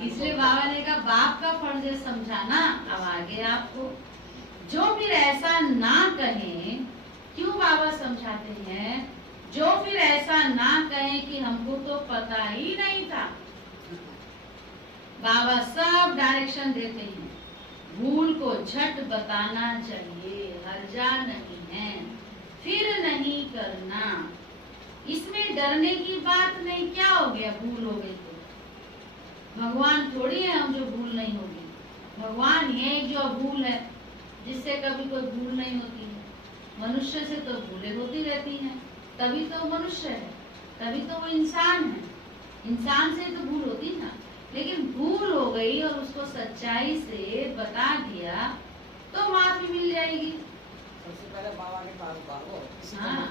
इसलिए बाबा ने कहा बाप का फर्ज है समझाना। अब आगे आपको जो फिर ऐसा ना कहें, क्यों बाबा समझाते हैं, जो फिर ऐसा ना कहें कि हमको तो पता ही नहीं था, बाबा सब डायरेक्शन देते हैं। भूल को झट बताना चाहिए, हर्जा नहीं है, फिर नहीं करना। इसमें डरने की बात नहीं। क्या हो गया, भूल हो गई तो भगवान थोड़ी है हम जो भूल नहीं होगी। भगवान है जो भूल है, जिससे कभी कोई भूल नहीं होती है। मनुष्य से तो भूलें होती रहती हैं, तभी तो मनुष्य है, तभी तो वो इंसान है। इंसान से तो भूल होती ना। लेकिन भूल हो गई और उसको सच्चाई से बता दिया तो माफी मिल जाएगी। सबसे पहले बाबा के पास भागो। हाँ,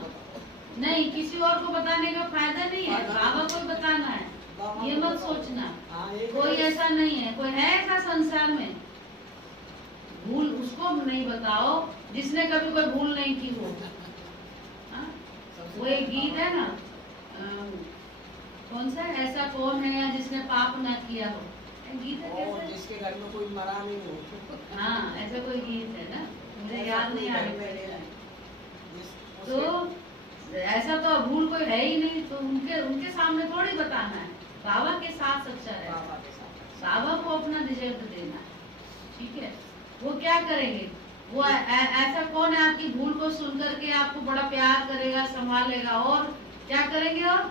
नहीं किसी और को बताने का फायदा नहीं है, बाबा को बताना है, ये मत सोचना। कोई ऐसा नहीं है, कोई है ऐसा संसार में भूल उसको नहीं बताओ जिसने कभी कोई भूल नहीं की हो। वो एक गीत है ना, कौन सा, ऐसा कौन है या जिसने पाप ना किया हो, गीत है कैसे? जिसके घर में कोई मरा नहीं हो। हाँ, ऐसा कोई गीत है ना, मुझे याद नहीं आ रही। तो ऐसा तो भूल कोई है ही नहीं, तो उनके सामने थोड़ी बताना है। बाबा के साथ सच्चा है, बाबा को अपना रिजल्ट देना है, ठीक है। वो क्या करेंगे, वो ऐसा कौन है आपकी भूल को सुन करके आपको बड़ा प्यार करेगा, संभालेगा, और क्या करेंगे, और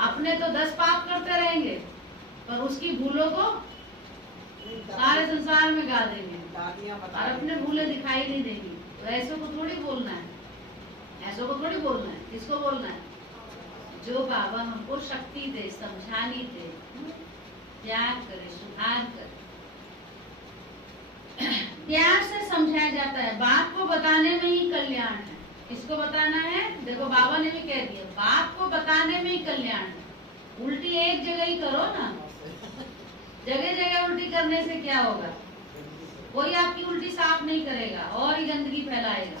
अपने तो 10 पाप करते रहेंगे पर उसकी भूलों को सारे संसार में गा देंगे और अपने भूलें दिखाई नहीं देंगी। तो ऐसे को थोड़ी बोलना है, ऐसों को थोड़ी बोलना है। किसको बोलना है, जो बाबा हमको शक्ति दे, समझानी दे, त्याग करे, सुधार करे। प्यार से समझाया जाता है। बाप को बताने में ही कल्याण है। किसको बताना है, देखो बाबा ने भी कह दिया, बाप को बताने में ही कल्याण है। उल्टी एक जगह ही करो ना, जगह जगह उल्टी करने से क्या होगा, कोई आपकी उल्टी साफ नहीं करेगा और ही गंदगी फैलाएगा।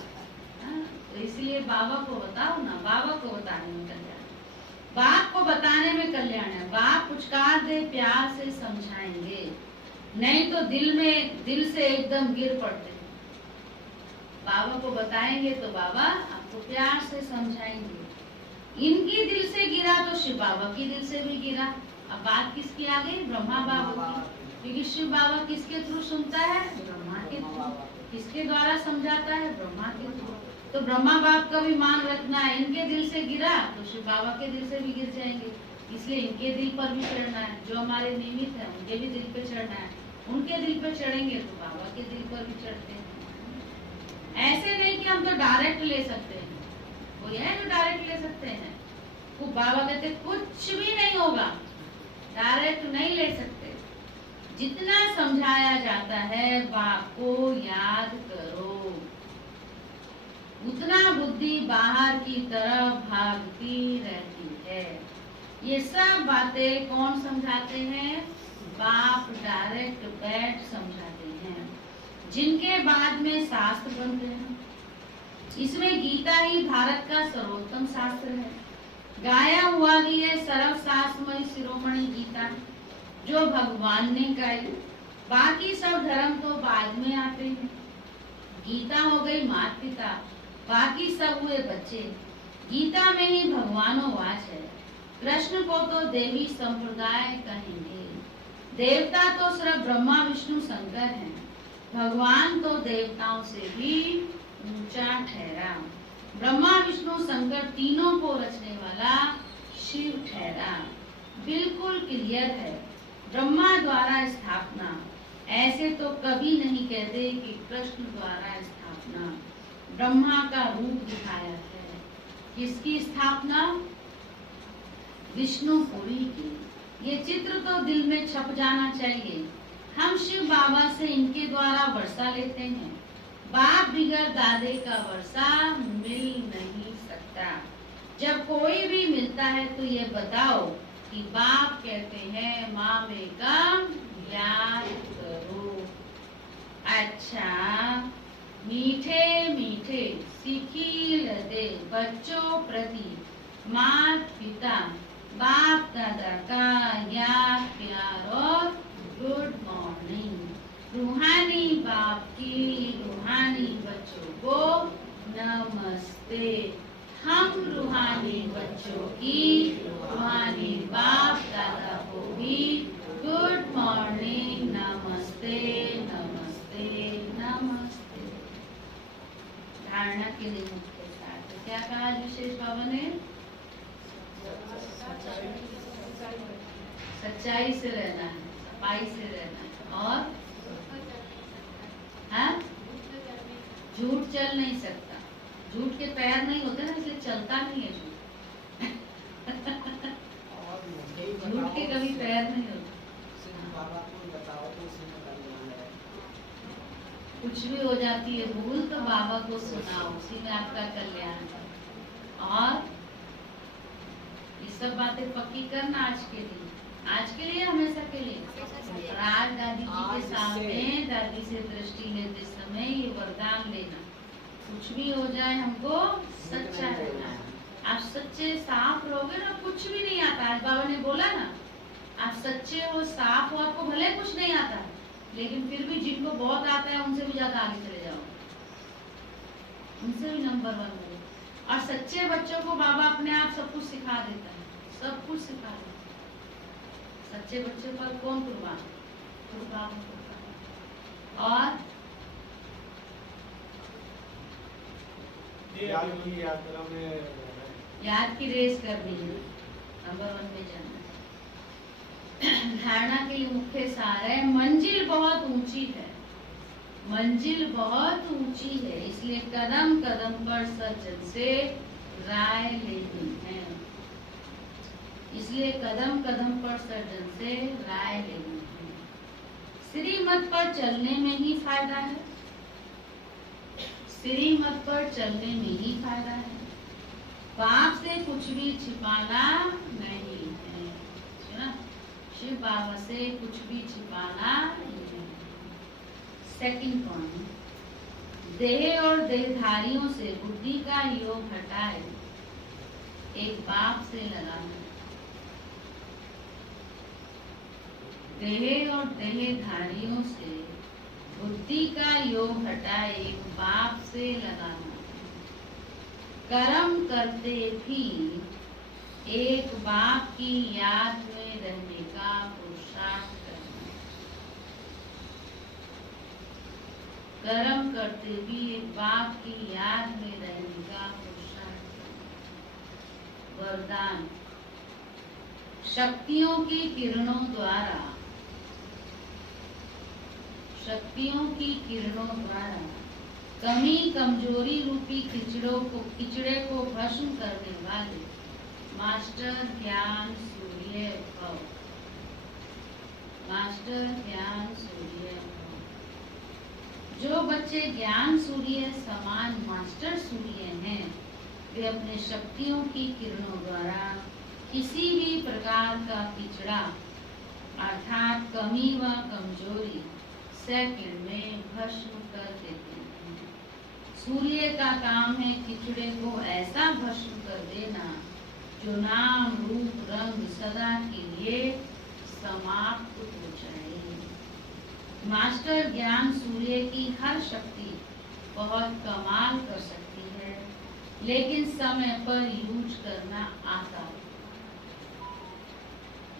तो इसलिए बाबा को बताओ ना, बाबा को बताने में कल्याण, बाप को बताने में कल्याण है। बाप पुचकार दे, प्यार से समझाएंगे, नहीं तो दिल से एकदम गिर पड़ते हैं। बाबा को बताएंगे तो बाबा आपको प्यार से समझाएंगे। इनकी दिल से गिरा तो शिव बाबा की दिल से भी गिरा। अब बात किसकी आ गई, ब्रह्मा बाबा की, क्योंकि शिव बाबा किसके थ्रू सुनता है, ब्रह्मा के थ्रू। किसके द्वारा समझाता है, ब्रह्मा के थ्रू। तो ब्रह्मा बाप का भी मान रखना है। इनके दिल से गिरा तो शिव बाबा के दिल से भी गिर जाएंगे, इसलिए इनके दिल पर भी चढ़ना है। जो हमारे निमित्त है उनके भी दिल पे चढ़ना है। उनके दिल पे चढ़ेंगे तो बाबा के दिल पर भी चढ़ते हैं। ऐसे नहीं कि हम तो डायरेक्ट ले सकते हैं, कोई है जो डायरेक्ट ले सकते हैं। वो बाबा कहते कुछ भी नहीं होगा, डायरेक्ट नहीं ले सकते। जितना समझाया जाता है बाप को याद करो, उतना बुद्धि बाहर की तरफ भागती रहती है। ये सब बातें कौन समझाते हैं, बाप डायरेक्ट बैठ समझाते हैं, जिनके बाद में शास्त्र बनते हैं। इसमें गीता ही भारत का सर्वोत्तम शास्त्र है। गाया हुआ भी है सर्वशास्त्रमय शिरोमणि गीता, जो भगवान ने गाई। बाकी सब धर्म तो बाद में आते हैं। गीता हो गई माता पिता, बाकी सब हुए बच्चे। गीता में ही भगवानों वाच है। कृष्ण को तो देवी संप्रदाय कहेंगे। देवता तो सिर्फ ब्रह्मा विष्णु शंकर हैं। भगवान तो देवताओं से भी ऊंचा ठहरा। ब्रह्मा विष्णु शंकर तीनों को रचने वाला शिव ठहरा। बिल्कुल क्लियर है। ब्रह्मा द्वारा स्थापना, ऐसे तो कभी नहीं कहते कि कृष्ण द्वारा स्थापना। ब्रह्मा का रूप दिखाया है। किसकी स्थापना, विष्णुपुरी की। ये चित्र तो दिल में छप जाना चाहिए। हम शिव बाबा से इनके द्वारा वर्षा लेते हैं। बाप बिगड़ दादे का वर्षा मिल नहीं सकता। जब कोई भी मिलता है तो ये बताओ कि बाप कहते हैं माँ में कम याद करो। अच्छा, मीठे मीठे सिखिल दे बच्चों प्रति माता पिता बाप दादा का याद प्यार और गुड मॉर्निंग। रूहानी बाप की रूहानी बच्चों को नमस्ते। हम रूहानी बच्चों की रूहानी बाप दादा को भी गुड मॉर्निंग, नमस्ते नमस्ते नमस्ते। धारणा के लिए मुख्य सार तो क्या कहा आज विशेष बाबा ने? सच्चाई से रहना है, सफाई से रहना है, और हाँ, झूठ चल नहीं सकता। झूठ के पैर नहीं होते ना, इसलिए चलता नहीं है झूठ। झूठ के कभी पैर नहीं होते। बाबा को बताओ तो उसी में कल्याण है। कुछ भी हो जाती है भूल तो बाबा को सुनाओ, उसी में आपका कल्याण है। और ये सब बातें पक्की करना आज के लिए, आज के लिए, हमेशा के लिए। और आज दादी जी के सामने दादी से दृष्टि लेते समय ये वरदान लेना, कुछ भी हो जाए हमको सच्चा रहना है। आप सच्चे साफ रहोगे ना, कुछ भी नहीं आता। आज बाबा ने बोला ना, आप सच्चे हो, साफ हो, आपको भले कुछ नहीं आता, लेकिन फिर भी जिनको बहुत आता है उनसे भी ज्यादा आगे चले जाओ, उनसे भी नंबर 1 हो। और सच्चे बच्चों को बाबा अपने आप सब कुछ सिखा देता है, सब कुछ सिखा देता है। सच्चे बच्चों पर कौन कुर्बान? और याद की रेस करनी है, नंबर 1 में जाना है। धारणा के लिए मुख्य सार है, मंजिल बहुत ऊंची है, मंजिल बहुत ऊंची है, इसलिए कदम कदम पर सज्जन से राय लेनी है। इसलिए कदम कदम पर सज्जन से राय लेनी है। श्रीमत पर चलने में ही फायदा है, श्रीमत पर चलने में ही फायदा है। बाप से कुछ भी छिपाना नहीं है, सुना? शिव बाबा से कुछ भी छिपाना नहीं है। सेकंड पॉइंट, देह और देहधारियों से बुद्धि का योग हटाए, एक बाप से लगाना। देह और देहधारियों से बुद्धि का योग हटाए, एक बाप से लगाना। कर्म करते भी एक बाप की याद में रहने का पुरुषार्थ करना। कर्म करते भी एक बाप की याद में रहने का पुरुषार्थ करना। वरदान, शक्तियों की किरणों द्वारा, शक्तियों की किरणों द्वारा कमी कमजोरी रूपी किचड़े को भस्म करने वाले मास्टर ज्ञान सूर्य भव, मास्टर ज्ञान सूर्य भव। जो बच्चे ज्ञान सूर्य समान मास्टर सूर्य हैं, वे अपने शक्तियों की किरणों द्वारा किसी भी प्रकार का किचड़ा अर्थात कमी व कमजोरी सेकंड में भस्म कर देते हैं। सूर्य का काम है किचड़े को ऐसा भस्म कर देना जो नाम रूप रंग सदा के लिए समाप्त हो जाए। मास्टर ज्ञान सूर्य की हर शक्ति बहुत कमाल कर सकती है, लेकिन समय पर यूज करना आता है।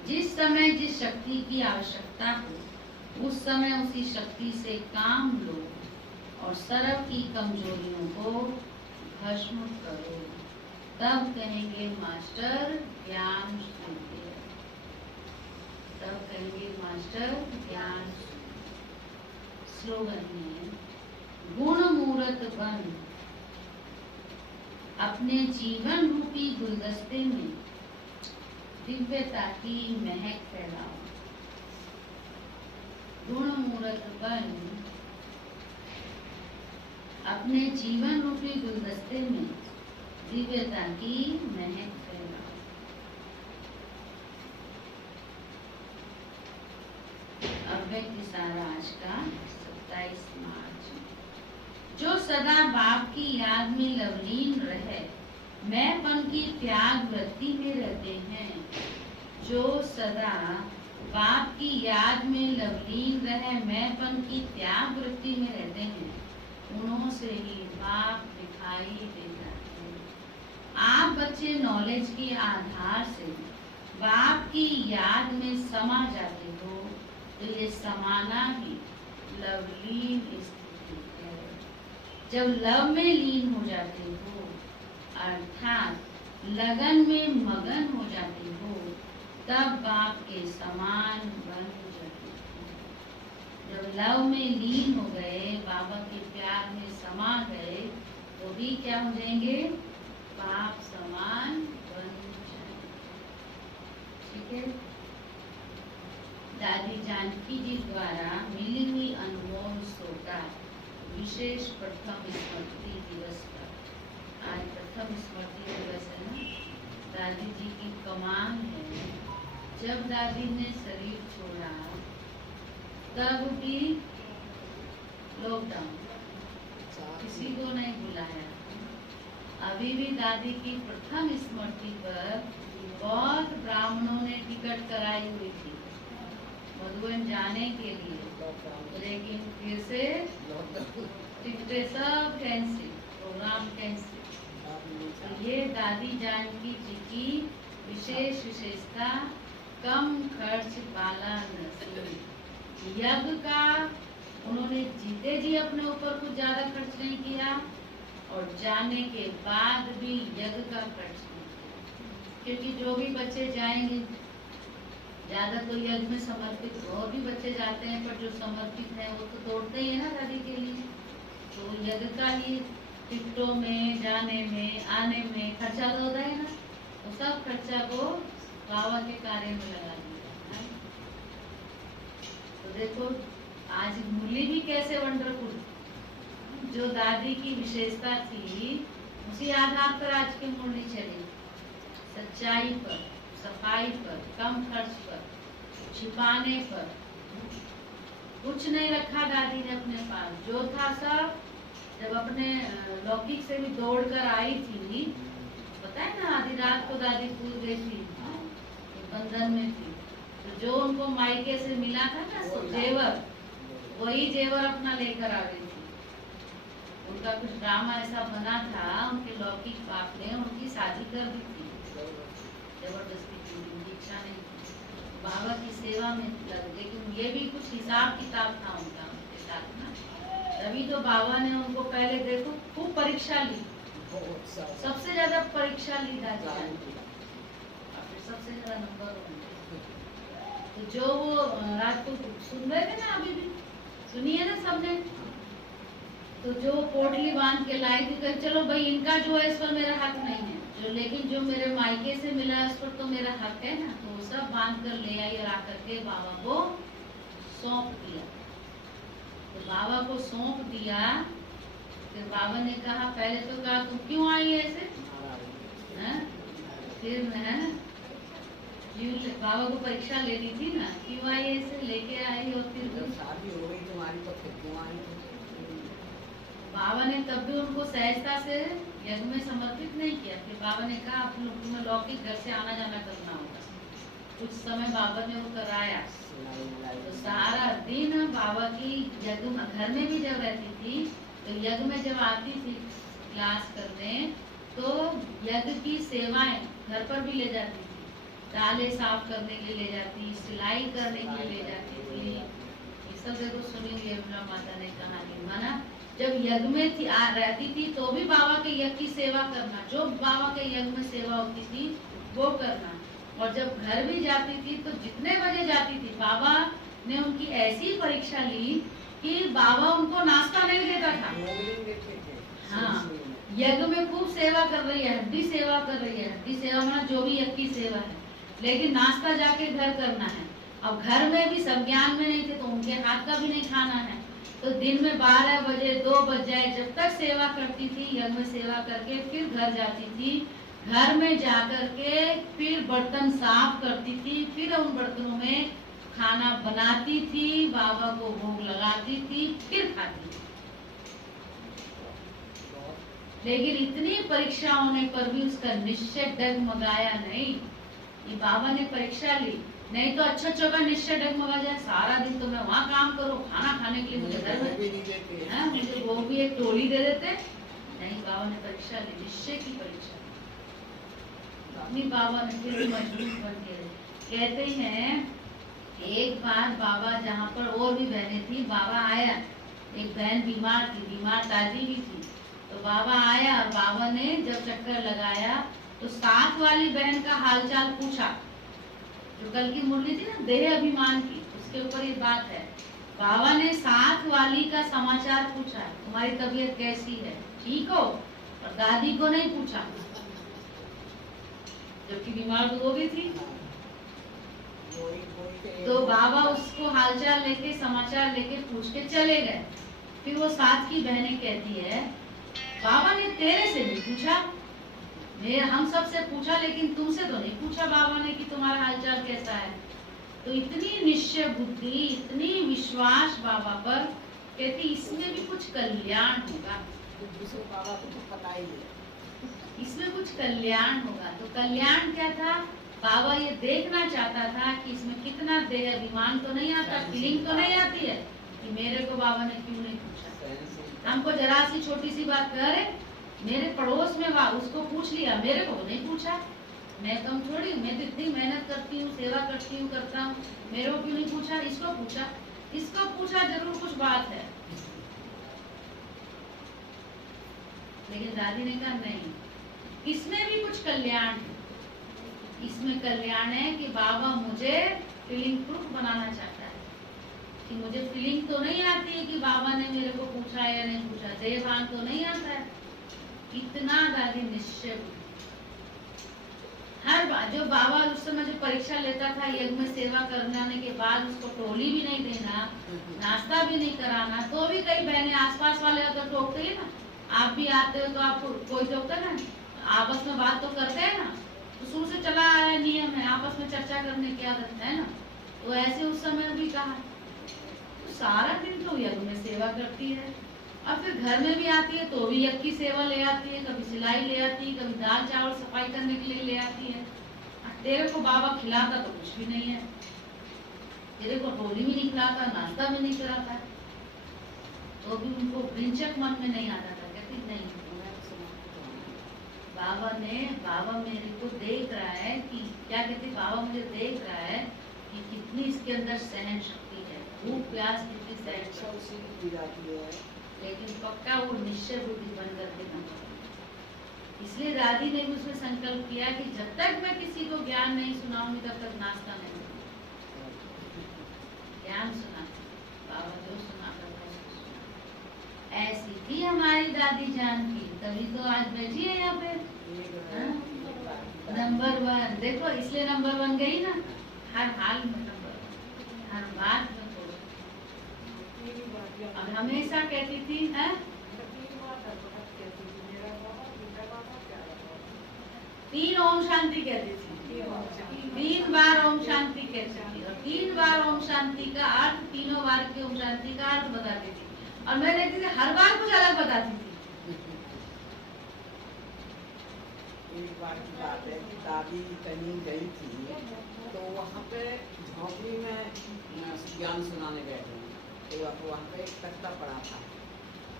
जिस समय जिस शक्ति की आवश्यकता हो, उस समय उसी शक्ति से काम लो और सर्व की कमजोरियों को भस्म करो, तब कहेंगे मास्टर ज्ञान सूर्य, तब कहेंगे मास्टर ज्ञान सूर्य। स्लोगन है, गुण मूरत बन अपने जीवन रूपी गुलदस्ते में दिव्यता की महक फैलाओ। गुण मूरत बन अपने जीवन रूपी गुलदस्ते में दिव्यता की महक फैलाओ। अव्यक्त सारा आज का 27 मार्च। जो सदा बाप की याद में लवलीन रहे, मैंपन की त्याग वृत्ति में रहते हैं। जो सदा बाप की याद में लवलीन रहे, मैंपन की त्याग वृत्ति में रहते हैं, उन्हों से ही बाप दिखाई देता है। आप बच्चे नॉलेज के आधार से बाप की याद में समा जाते हो तो ये समाना ही लवलीन स्थिति है। जब लव में लीन हो जाते हो अर्थात लगन में मगन हो जाते हो तब बाप के समान बन जाते हो। जब लव में लीन हो गए, बाबा के प्यार में समा गए तो भी क्या हो जाएंगे? बाप समान बन जाएंगे। ठीक है। दादी जानकी जी द्वारा मिली हुई अनमोल सौगात विशेष प्रथम स्मृति दिवस पर, आज प्रथम स्मृति दिवस है ना, दादी जी की कमाल है। जब दादी ने शरीर छोड़ा तब भी लॉकडाउन, किसी को नहीं बुलाया। अभी भी दादी की प्रथम स्मृति पर बहुत ब्राह्मणों ने टिकट कराई हुई थी मधुबन जाने के लिए, लेकिन फिर से टिकटें सब कैंसिल, प्रोग्राम कैंसिल। तो ये दादी जानकी जी की विशेष विशेषता, कम खर्च वाला नसीब। यज्ञ का उन्होंने जीते जी अपने ऊपर कुछ ज्यादा खर्च नहीं किया और जाने के बाद भी यज्ञ का खर्च नहीं किया, क्योंकि जो भी बच्चे जाएंगे ज्यादा तो यज्ञ में समर्पित, और भी बच्चे जाते हैं पर जो समर्पित है वो तो दौड़ते ही है ना दादी के लिए। तो यज्ञ का ही टिकटों में, जाने में, आने में खर्चा तो होता है ना, तो सब खर्चा को बाबा के कार्य में लगा दिया। तो देखो आज मुरली भी कैसे वंडरफुल, जो दादी की विशेषता थी उसी आधार पर आज की मुरली चली। सच्चाई पर, सफाई पर, कम खर्च पर, छिपाने पर, कुछ नहीं रखा दादी ने अपने पास, जो था सब। जब अपने लौकिक से भी दौड़ कर आई थी, पता है ना, आधी रात को दादी कूद गई थी, बंधन में थी, तो जो उनको मायके से मिला था ना जेवर, वही जेवर अपना लेकर आ गई थी। उनका कुछ ड्रामा ऐसा बना था, उनके लौकिक बाप ने उनकी शादी कर दी थी जबरदस्ती की, उनकी इच्छा नहीं थी, बाबा की सेवा में लग। लेकिन ये भी कुछ हिसाब किताब था उनका उनके साथ ना, तभी तो बाबा ने उनको पहले देखो खूब परीक्षा ली, सबसे ज्यादा परीक्षा ली दादी, फिर सबसे ज्यादा नंबर। तो जो वो रात को सुन रहे थे ना, अभी भी सुनिए ना सबने, तो जो पोटली बांध के लाई थी, कह चलो भाई इनका जो है इस पर मेरा हक नहीं है, जो लेकिन जो मेरे मायके से मिला है उस पर तो मेरा हक है ना। तो सब बांध कर ले आई और आकर के बाबा को सौंप दिया। तो बाबा को सौंप दिया, फिर बाबा ने कहा, पहले तो कहा तुम क्यों आई ऐसे, फिर है ना, बाबा को परीक्षा लेनी थी ना, क्यों आई ऐसे, लेके आई। और फिर शादी हो गई तुम्हारी तो फिर क्यों आई? बाबा ने तब भी उनको सहजता से यज्ञ में समर्पित नहीं किया। फिर बाबा ने कहा आप लोग तुम्हें लौकिक घर से आना जाना करना होगा। कुछ समय बाबा ने वो कराया, तो सारा दिन बाबा की यज्ञ घर में भी जब रहती थी तो यज्ञ में जब आती थी क्लास करने, तो यज्ञ की सेवाएं घर पर भी ले जाती थी, दालें साफ करने के लिए ले जाती, सिलाई करने के लिए ले जाती थी। ये सब देखो सुनिए यमुना माता ने कहानी माना, जब यज्ञ में थी रहती थी तो भी बाबा के यज्ञ की सेवा करना, जो बाबा के यज्ञ में सेवा होती थी वो करना। और जब घर भी जाती थी तो जितने बजे जाती थी, बाबा ने उनकी ऐसी परीक्षा ली कि बाबा उनको नाश्ता नहीं देता था। हाँ, यज्ञ में खूब सेवा कर रही है, हड्डी सेवा कर रही है, हड्डी सेवा में जो भी यज्ञ की सेवा है, लेकिन नाश्ता जाके घर करना है। अब घर में भी सब ज्ञान में नहीं थे तो उनके हाथ का भी नहीं खाना है। तो दिन में 12 बजे 2 बज जाए, जब तक सेवा करती थी, यज्ञ में सेवा करके फिर घर जाती थी। घर में जाकर के फिर बर्तन साफ करती थी, फिर उन बर्तनों में खाना बनाती थी, बाबा को भोग लगाती थी, फिर खाती थी। लेकिन इतनी परीक्षा होने पर भी उसका निश्चय डगमगाया नहीं। ये बाबा ने परीक्षा ली, नहीं तो अच्छा का निश्चय डगमगा जाए, सारा दिन तो मैं वहाँ काम करूँ, खाना खाने के लिए मुझे घर में मुझे वो भी एक टोली दे देते। नहीं, बाबा ने परीक्षा ली, निश्चय की परीक्षा। अपनी बाबा ने फिर भी मजबूत बन के रहे। कहते हैं एक बार बाबा जहाँ पर और भी बहनें थी, बाबा आया, एक बहन बीमार थी, बीमार दादी भी थी, तो बाबा आया और बाबा ने जब चक्कर लगाया तो साथ वाली बहन का हालचाल पूछा। जो कल की मुरली थी ना देह अभिमान की, उसके ऊपर ये बात है। बाबा ने साथ वाली का समाचार पूछा, तुम्हारी तबीयत कैसी है, ठीक हो? और दादी को नहीं पूछा, जबकि बीमार तो वो भी थी। तो बाबा उसको हालचाल लेके समाचार लेके पूछ के चले गए। फिर वो साथ की बहनें कहती है बाबा ने तेरे से नहीं पूछा, हम सबसे पूछा लेकिन तुमसे तो नहीं पूछा बाबा ने कि तुम्हारा हालचाल कैसा है। तो इतनी निश्चय बुद्धि, इतनी विश्वास बाबा पर, कहती इसमें भी कुछ कल्याण होगा। बाबा को तो पता ही है इसमें कुछ कल्याण होगा। तो कल्याण क्या था? बाबा ये देखना चाहता था कि इसमें कितना देह अभिमान तो नहीं आता, फीलिंग तो नहीं आती है कि मेरे को बाबा ने क्यों नहीं पूछा। हमको जरा सी छोटी सी बात कह रहे, मेरे पड़ोस में उसको पूछ लिया, मेरे को नहीं पूछा। मैं कम थोड़ी, मैं तो इतनी मेहनत करती हूँ, सेवा करती हूँ, करता हूँ, मेरे को क्यों नहीं पूछा? इसको पूछा, इसको पूछा, जरूर कुछ बात है। लेकिन दादी ने कहा नहीं, इसमें भी कुछ कल्याण है। इसमें कल्याण है कि बाबा मुझे फीलिंग प्रूफ बनाना चाहता है कि मुझे फीलिंग तो नहीं आती है कि बाबा ने मेरे को पूछा या नहीं पूछा, देहभान तो नहीं आता है। इतना दादी निश्चय। हर बार जो बाबा उस समय जो परीक्षा लेता था यज्ञ में सेवा करने के बाद, उसको टोली भी नहीं देना, नाश्ता भी नहीं कराना, तो भी कई बहनें आसपास वाले अगर टोकते हैं ना, आप भी आते हो तो आपको कोई टोकता ना, आपस में बात तो करते हैं ना, तो शुरू से चला आ रहा है नियम है, आपस में चर्चा करने की आदत है ना। तो ऐसे उस समय भी कहा, तो सारा दिन तो यज्ञ में सेवा करती है और फिर घर में भी आती है तो भी यज्ञ की सेवा ले आती है, कभी सिलाई ले आती है, कभी दाल चावल सफाई करने के लिए ले आती है। तेरे को बाबा खिलाता तो कुछ भी नहीं है, तेरे को टोली भी नहीं खिलाता, नाश्ता भी नहीं कराता, तो भी उनको वृंचक मन में नहीं आता था। कहती नहीं, बाबा मेरे को देख रहा है कि क्या कहती, बाबा मुझे देख रहा है कि कितनी इसके अंदर सहन शक्ति है, भूख प्यास कितनी सहन शक्ति है, लेकिन पक्का वो निश्चय बुद्धि बन करके न। इसलिए दादी ने भी उसमें संकल्प किया कि जब तक मैं किसी को ज्ञान नहीं सुनाऊंगी तब तक नाश्ता नहीं करूंगी। ज्ञान सुना, बाबा जो सुना करता ऐसी थी हमारी दादी जान की, तभी तो आज बैठी है यहाँ पे नंबर 1। देखो इसलिए नंबर 1 गई ना, हर हाल में नंबर 1, हर बात में। और हमेशा कहती थी है? 3 ओम शांति कहती थी, 3 बार ओम शांति कहती थी, और 3 बार ओम शांति का अर्थ, तीनों बार की ओम शांति का अर्थ बताती थी। और मैं देखती थी हर बार कुछ अलग बताती थी। एक बार की बात है कि दादी कहीं गई थी तो वहाँ पे झोंपड़ी में ज्ञान सुनाने गए थे, तो वहाँ पे एक तख्ता पड़ा था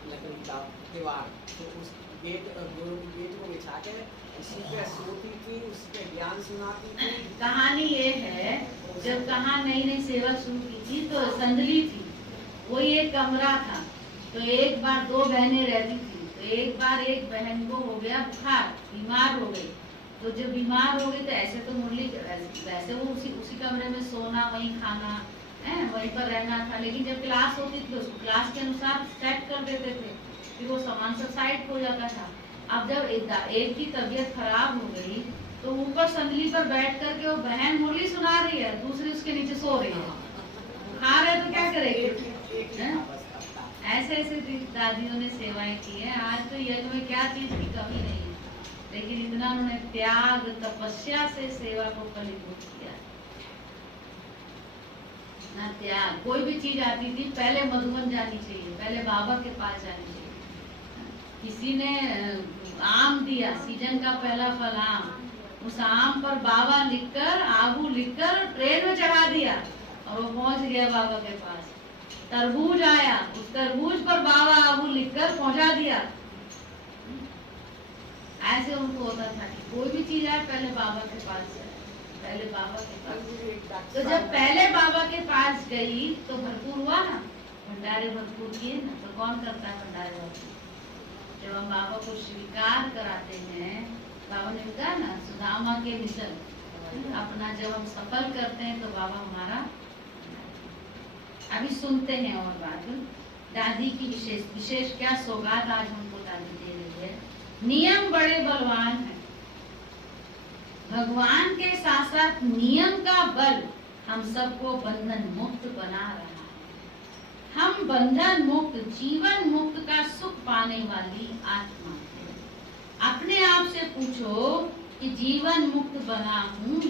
लकड़ी का दीवार, तो उस गेट को बिछा के उसी पे सोती थी, उस पे ज्ञान सुनाती थी। कहानी ये है, जब कहाँ नई नई सेवा शुरू की थी तो संदली थी, वो एक कमरा था, तो एक बार 2 बहनें रहती थी, तो एक बार एक बहन को हो गया बुखार, बीमार हो गई। तो जब बीमार हो गई तो ऐसे तो मुरली वैसे वो उसी कमरे में सोना, वहीं खाना है, वहीं पर रहना था, लेकिन जब क्लास होती थी उसको क्लास के अनुसार सेट कर देते थे, फिर वो सामान सब साइड हो जाता था। अब जब एक की तबीयत खराब हो गई तो ऊपर संदली पर बैठ करके वो बहन मुरली सुना रही है, दूसरी उसके नीचे सो रही है, खा रहे तो क्या करेगी? ऐसे ऐसे दादियों ने सेवाएं की है। आज तो यज्ञ में क्या चीज की कमी नहीं है, लेकिन इतना उन्होंने त्याग तपस्या से सेवा को फलीभूत किया ना। त्याग, कोई भी चीज आती थी पहले मधुबन जानी चाहिए, पहले बाबा के पास जानी चाहिए। किसी ने आम दिया, सीजन का पहला फल आम, उस आम पर बाबा लिखकर, आबू लिखकर ट्रेन में चढ़ा दिया और वो पहुंच गया बाबा के पास। तरबूज आया, उस तरबूज पर बाबा आबू लिखकर पहुंचा दिया। ऐसे उनको होता था कि कोई भी चीज आए पहले बाबा के पास जाए, पहले बाबा के पास। तो जब पहले बाबा के पास गई तो भरपूर हुआ ना, भंडारे भरपूर किए ना। तो कौन करता है भंडारे भरपूर? जब हम बाबा को स्वीकार कराते हैं, बाबा ने कहा ना सुदामा के मिशन अपना जब हम सफल करते हैं तो बाबा हमारा। अभी सुनते हैं और बात दादी की विशेष क्या सौगात आज हमको दादी दे रही है। नियम बड़े बलवान हैं, भगवान के साथ साथ नियम का बल हम सबको बंधन मुक्त बना रहा है। हम बंधन मुक्त जीवन मुक्त का सुख पाने वाली आत्मा है। अपने आप से पूछो कि जीवन मुक्त बना हूँ,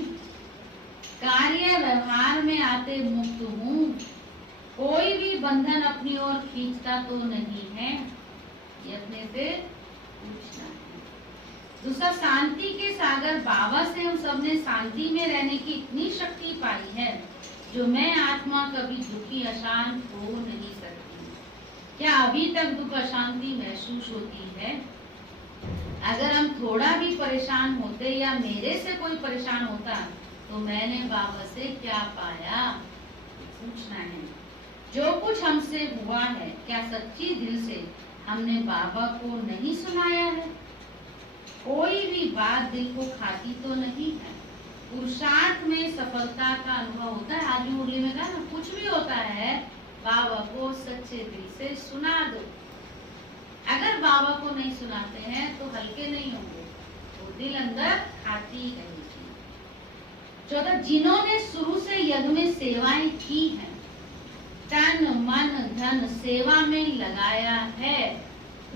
कार्य व्यवहार में आते मुक्त हूँ, कोई भी बंधन अपनी ओर खींचता तो नहीं है, ये अपने से पूछना है। दूसरा, शांति के सागर बाबा से हम सबने शांति में रहने की इतनी शक्ति पाई है जो मैं आत्मा कभी दुखी अशांत हो नहीं सकती। क्या अभी तक दुख अशांति महसूस होती है? अगर हम थोड़ा भी परेशान होते या मेरे से कोई परेशान होता तो मैंने बाबा से क्या पाया, पूछना है। जो कुछ हमसे हुआ है क्या सच्ची दिल से हमने बाबा को नहीं सुनाया है? कोई भी बात दिल को खाती तो नहीं है। पुरुषार्थ में सफलता का अनुभव होता है। आज मुरली में कहा ना, कुछ भी होता है बाबा को सच्चे दिल से सुना दो। अगर बाबा को नहीं सुनाते हैं तो हल्के नहीं होंगे, तो दिल अंदर खाती रहेगी। चौथा, जिन्होंने शुरू से यज्ञ में सेवाएं की हैं, तन मन धन सेवा में लगाया है,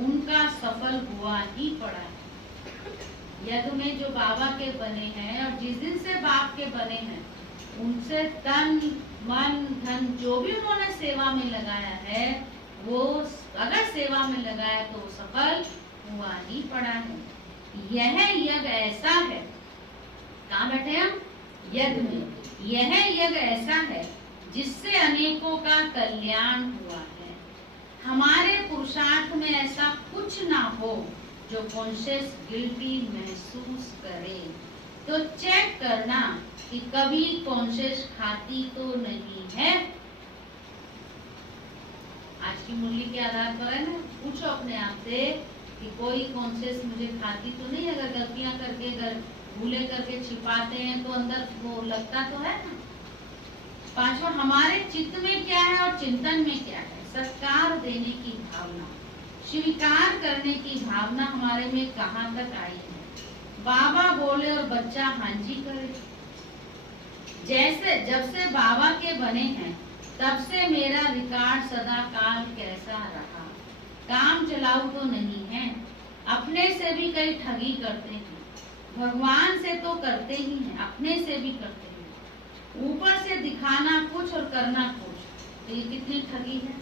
उनका सफल हुआ ही पड़ा है। यज्ञ में जो बाबा के बने हैं और जिस दिन से बाप के बने हैं, उनसे तन मन धन जो भी उन्होंने सेवा में लगाया है, वो अगर सेवा में लगाया तो वो सफल हुआ ही पड़ा है। यह यज्ञ ऐसा है, कहाँ बैठे हम? यज्ञ में। यह यज्ञ ऐसा है जिससे अनेकों का कल्याण हुआ है। हमारे पुरुषार्थ में ऐसा कुछ ना हो जो कॉन्शियस गिल्टी महसूस करे, तो चेक करना कि कभी कॉन्शियस खाती तो नहीं है। आज की मुरली के आधार पर है ना, पूछो अपने आप से कि कोई कॉन्शियस मुझे खाती तो नहीं। अगर गलतियां करके अगर भूले करके छिपाते हैं तो अंदर वो लगता तो है ना। पांचवा, हमारे चित्त में क्या है और चिंतन में क्या है? सत्कार देने की भावना, स्वीकार करने की भावना हमारे में कहाँ तक आई है? बाबा बोले और बच्चा हांजी करे। जैसे जब से बाबा के बने हैं तब से मेरा रिकॉर्ड सदा काल कैसा रहा? काम चलाऊ तो नहीं है, अपने से भी कई ठगी करते हैं, भगवान से तो करते ही हैं, अपने से भी करते हैं। ऊपर से दिखाना कुछ और करना कुछ, तो ये कितनी ठगी है।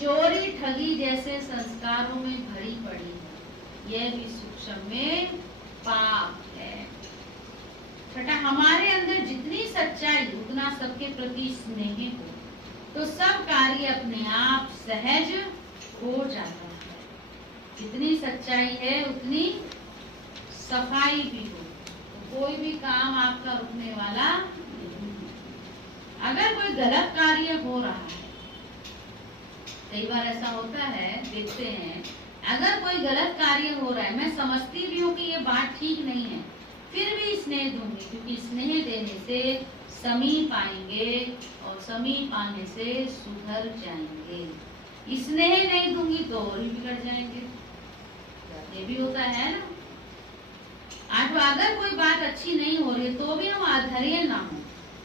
चोरी ठगी जैसे संस्कारों में भरी पड़ी है, यह भी सूक्ष्म में पाप है। छठा, हमारे अंदर जितनी सच्चाई उतना सबके प्रति स्नेह हो तो सब कार्य अपने आप सहज हो जाता है। जितनी सच्चाई है उतनी सफाई भी हो, तो कोई भी काम आपका रुकने वाला नहीं। अगर कोई गलत कार्य हो रहा है, कई बार ऐसा होता है, देखते हैं, अगर कोई गलत कार्य हो रहा है, मैं समझती भी हूँ कि ये बात ठीक नहीं है, फिर भी स्नेह दूंगी, क्योंकि स्नेह देने से समीप आएंगे और समीप आने से सुधर जाएंगे। स्नेह नहीं दूंगी तो और ही बिगड़ जाएंगे, ये भी होता है ना। अगर कोई बात अच्छी नहीं हो रही तो भी हम अधैर्य ना हो।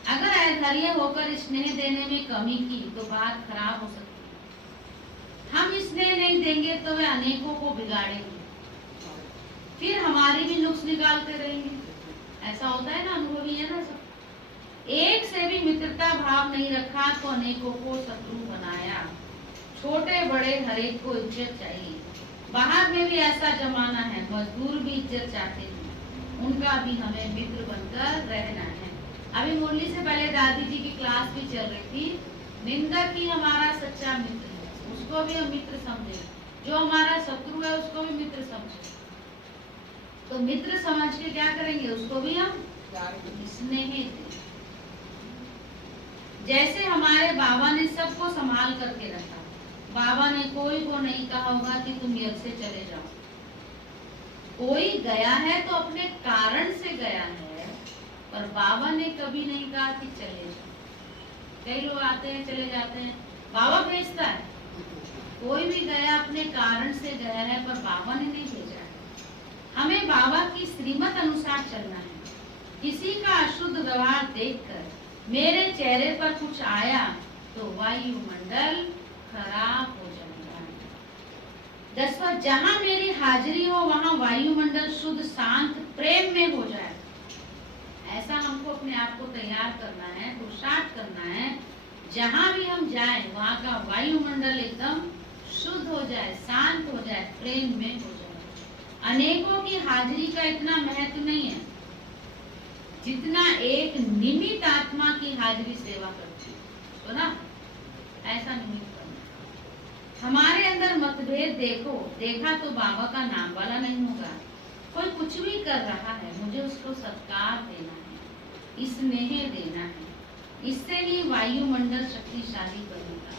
अगर अधैर्य होकर स्नेह देने में कमी की तो बात खराब हो सकती है। हम स्नेह नहीं देंगे तो वे अनेकों को बिगाड़ेंगे, फिर हमारी भी नुक्स निकालते रहेंगे। ऐसा होता है ना, अनुभवी है ना सब। एक से भी मित्रता भाव नहीं रखा तो अनेकों को शत्रु बनाया। छोटे बड़े हर एक को इज्जत चाहिए। बाहर में भी ऐसा जमाना है, मजदूर भी इज्जत चाहते हैं, उनका भी हमें मित्र बनकर रहना है। अभी मुरली से पहले दादी जी की क्लास भी चल रही थी। निंदक ही हमारा सच्चा मित्र है, उसको भी हम मित्र समझे। जो हमारा शत्रु है उसको भी मित्र समझे। तो मित्र समझ के क्या करेंगे, उसको भी हम प्यार स्नेह दें। जैसे हमारे बाबा ने सबको संभाल करके रखा, बाबा ने कोई को नहीं कहा होगा कि तुम यज्ञ से चले जाओ। कोई गया है तो अपने कारण से गया है, पर बाबा ने कभी नहीं कहा कि चले जाओ। कई लोग आते हैं चले जाते हैं, बाबा भेजता है। कोई भी गया अपने कारण से गया है, पर बाबा ने नहीं भेजा है। हमें बाबा की श्रीमत अनुसार चलना है। किसी का अशुद्ध व्यवहार देखकर मेरे चेहरे पर कुछ आया तो वायुमंडल खराब हो जाएगा। 10वां, जहां मेरी हाजिरी हो वहां वायुमंडल शुद्ध शांत प्रेम में हो जाए। ऐसा हमको अपने आप को तैयार करना है, पुरुषार्थ करना है। जहां भी हम जाएं वहां का वायुमंडल एकदम शुद्ध हो जाए, शांत हो जाए, प्रेम में हो जाए। अनेकों की हाजिरी का इतना महत्व नहीं है जितना एक निमित्त आत्मा की हाजिरी सेवा करती है। तो ना ऐसा निमित्त करना। हमारे अंदर मतभेद देखा तो बाबा का नाम वाला नहीं होगा। कोई कुछ भी कर रहा है, मुझे उसको सत्कार देना है, स्नेह देना है। इससे ही वायुमंडल शक्तिशाली बनेगा।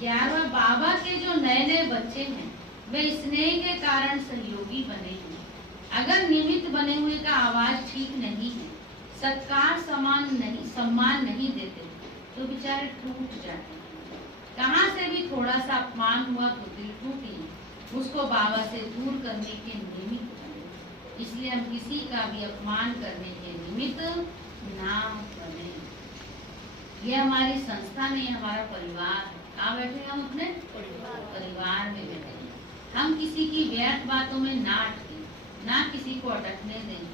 11वां, बाबा के जो नए नए बच्चे हैं वे स्नेह के कारण सहयोगी बने हैं। अगर निमित्त बने हुए का आवाज ठीक नहीं है, सत्कार सम्मान नहीं देते तो बेचारे टूट जाते हैं। कहाँ से भी थोड़ा सा अपमान हुआ तो दिल टूटी, उसको बाबा से दूर करने के निमित्त बने। इसलिए हम किसी का भी अपमान करने के निमित्त ना बने। ये हमारी संस्था नहीं, हमारा परिवार है। कहाँ बैठे हम अपने परिवार में बैठे। हम किसी की व्यर्थ बातों में ना अटके, ना किसी को अटकने दें।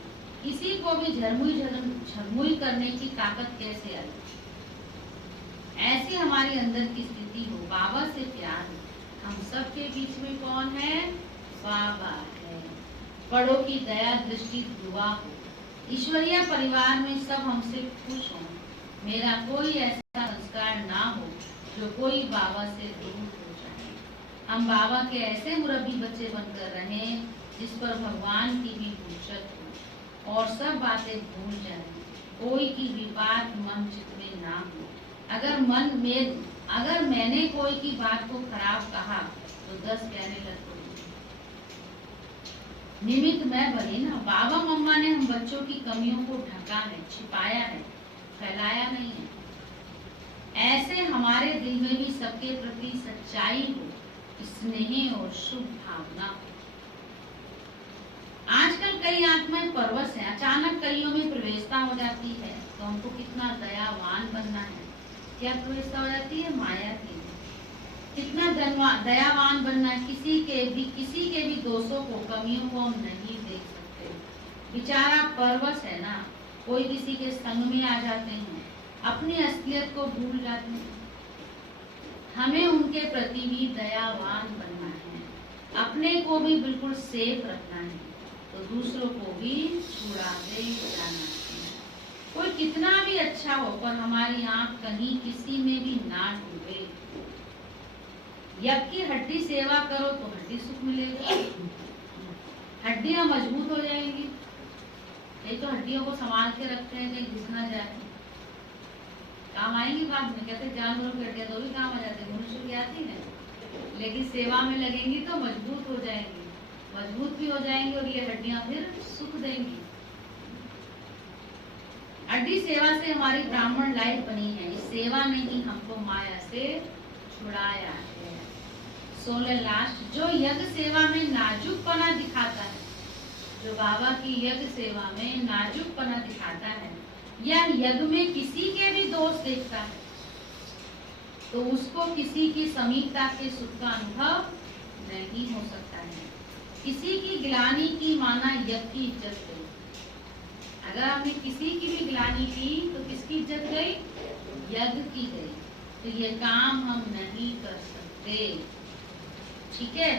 किसी को भी झरमुई करने की ताकत कैसे आई, ऐसी हमारी अंदर की स्थिति हो। बाबा से प्यार हो। हम सब के बीच में कौन है, बाबा है। बड़ों की दया दृष्टि दुआ हो। ईश्वरीय परिवार में सब हमसे खुश हों। मेरा कोई ऐसा संस्कार ना हो जो कोई बाबा से दूर हो जाए। हम बाबा के ऐसे मुरब्बी बच्चे बनकर रहें जिस पर भगवान की भी फुर्सत हो और सब बातें भूल जाए। कोई की भी बात मन चित्त में ना हो। अगर मैंने कोई की बात को खराब कहा तो 10 कहने लग पड़े। निमित्त मैं बनी ना। बाबा मम्मा ने हम बच्चों की कमियों को ढका है, छिपाया है, फैलाया नहीं है। ऐसे हमारे दिल में भी सबके प्रति सच्चाई हो, स्नेह और शुभ भावना हो। आजकल कई आत्माएं परवश हैं, अचानक कईयों में प्रवेशता हो जाती है तो हमको कितना दयावान बनना है। क्या प्रवेशता हो जाती है, माया की। कितना दयावान बनना है। किसी के भी दोषों को, कमियों को हम नहीं देख सकते। बेचारा परवश है ना, कोई किसी के संग में आ जाते हैं, अपनी असलियत को भूल जाते हैं। हमें उनके प्रति भी दयावान बनना है, अपने को भी बिल्कुल सेफ रखना है तो दूसरों को भी छुड़ाते जाना है। कोई कितना भी अच्छा हो पर हमारी आंख कहीं किसी में भी ना डूबे। यज्ञ की हड्डी सेवा करो तो हड्डी सुख मिलेगा, हड्डियां मजबूत हो जाएंगी। ये तो हड्डियों को संभाल के रखते हैं कहीं घिस ना जाए, काम आएंगी बाद में। कहते जानवरों की हड्डियां तो भी काम आ जाती है, मनुष्य की आती है, लेकिन सेवा में लगेंगी तो मजबूत हो जाएंगी, मजबूत भी हो जाएंगी और ये हड्डियां फिर सुख देंगी। हड्डी सेवा से हमारी ब्राह्मण लाइफ बनी है। इस सेवा ने ही हमको माया से छुड़ाया है। 16 लास्ट, जो यज्ञ सेवा में नाजुकपना दिखाता है, जो बाबा की यज्ञ सेवा में नाजुकपना दिखाता है या यज्ञ में किसी के भी दोष देखता है तो उसको किसी की समीपता के सुख का अनुभव नहीं हो सकता है। किसी की ग्लानि की माना यज्ञ की इज्जत गई। अगर हमने किसी की भी ग्लानि की तो किसकी इज्जत गई, यज्ञ की गई। तो ये काम हम नहीं कर सकते। ठीक है,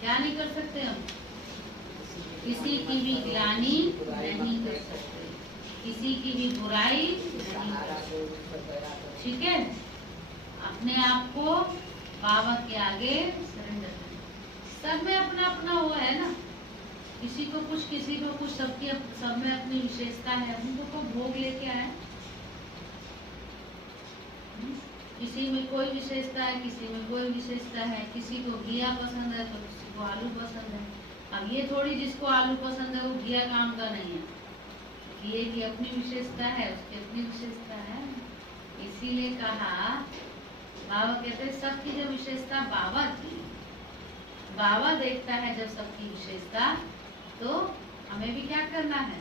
क्या नहीं कर सकते हम, किसी की भी ग्लानि नहीं कर सकते, किसी की भी बुराई नहीं कर सकते। ठीक है, अपने आप को बाबा के आगे सरेंडर करें। सब में अपना अपना वो है ना, किसी को कुछ, सब में अपनी विशेषता है। उनको को भोग लेके आए, किसी में कोई विशेषता है, किसी में कोई विशेषता है। किसी को घिया पसंद है तो किसी को आलू पसंद है। अब ये थोड़ी जिसको आलू पसंद है वो घिया काम का नहीं है। घिये की अपनी विशेषता है, उसकी अपनी विशेषता है। इसीलिए कहा, बाबा कहते हैं सबकी जो विशेषता बाबा की, बाबा देखता है जब सबकी विशेषता, तो हमें भी क्या करना है,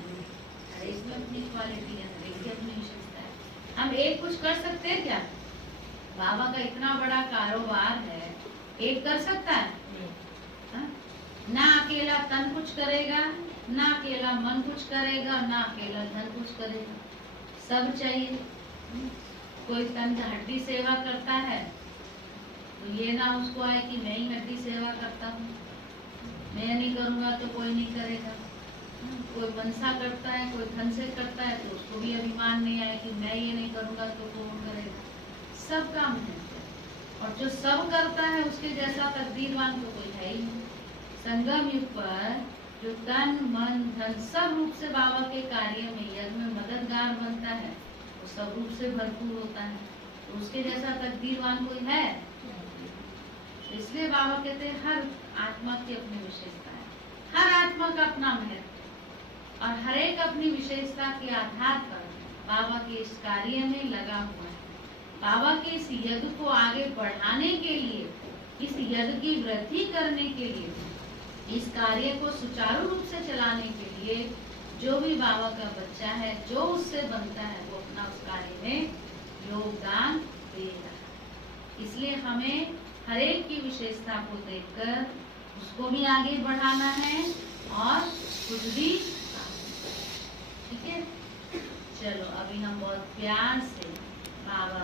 हर एक में अपनी क्वालिटी है, हर एक की अपनी विशेषता है। हम एक कुछ कर सकते हैं क्या? बाबा का इतना बड़ा कारोबार है, एक कर सकता है? हाँ? ना अकेला तन कुछ करेगा, ना अकेला मन कुछ करेगा, ना अकेला धन कुछ करेगा, सब चाहिए। कोई तन का हड्डी सेवा करता है तो ये ना उसको आए कि मैं ही हड्डी सेवा करता हूँ, मैं नहीं करूँगा तो कोई नहीं करेगा। कोई मनसा करता है, कोई धन से करता है तो उसको भी अभिमान नहीं आए कि मैं ये नहीं करूँगा तो कौन करेगा। सब काम है, और जो सब करता है उसके जैसा तकदीरवान तो कोई है ही नहीं। संगम युग पर जो तन मन धन सब रूप से बाबा के कार्य में, यज्ञ में मददगार बनता है, वो सब रूप से भरपूर होता है, तो उसके जैसा तकदीरवान कोई है? इसलिए बाबा कहते हैं हर आत्मा की अपनी विशेषता है, हर आत्मा का अपना महत्व, और हर एक अपनी विशेषता के आधार पर बाबा के इस कार्य में लगा हुआ है। बाबा के इस यज्ञ को आगे बढ़ाने के लिए, इस यज्ञ की वृद्धि करने के लिए, इस कार्य को सुचारू रूप से चलाने के लिए जो भी बाबा का बच्चा है, जो उससे बनता है, वो अपना उस कार्य में योगदान देगा। इसलिए हमें हर एक की विशेषता को देखकर उसको भी आगे बढ़ाना है और खुद भी। ठीक है, चलो अभी हम बहुत प्यार से बाबा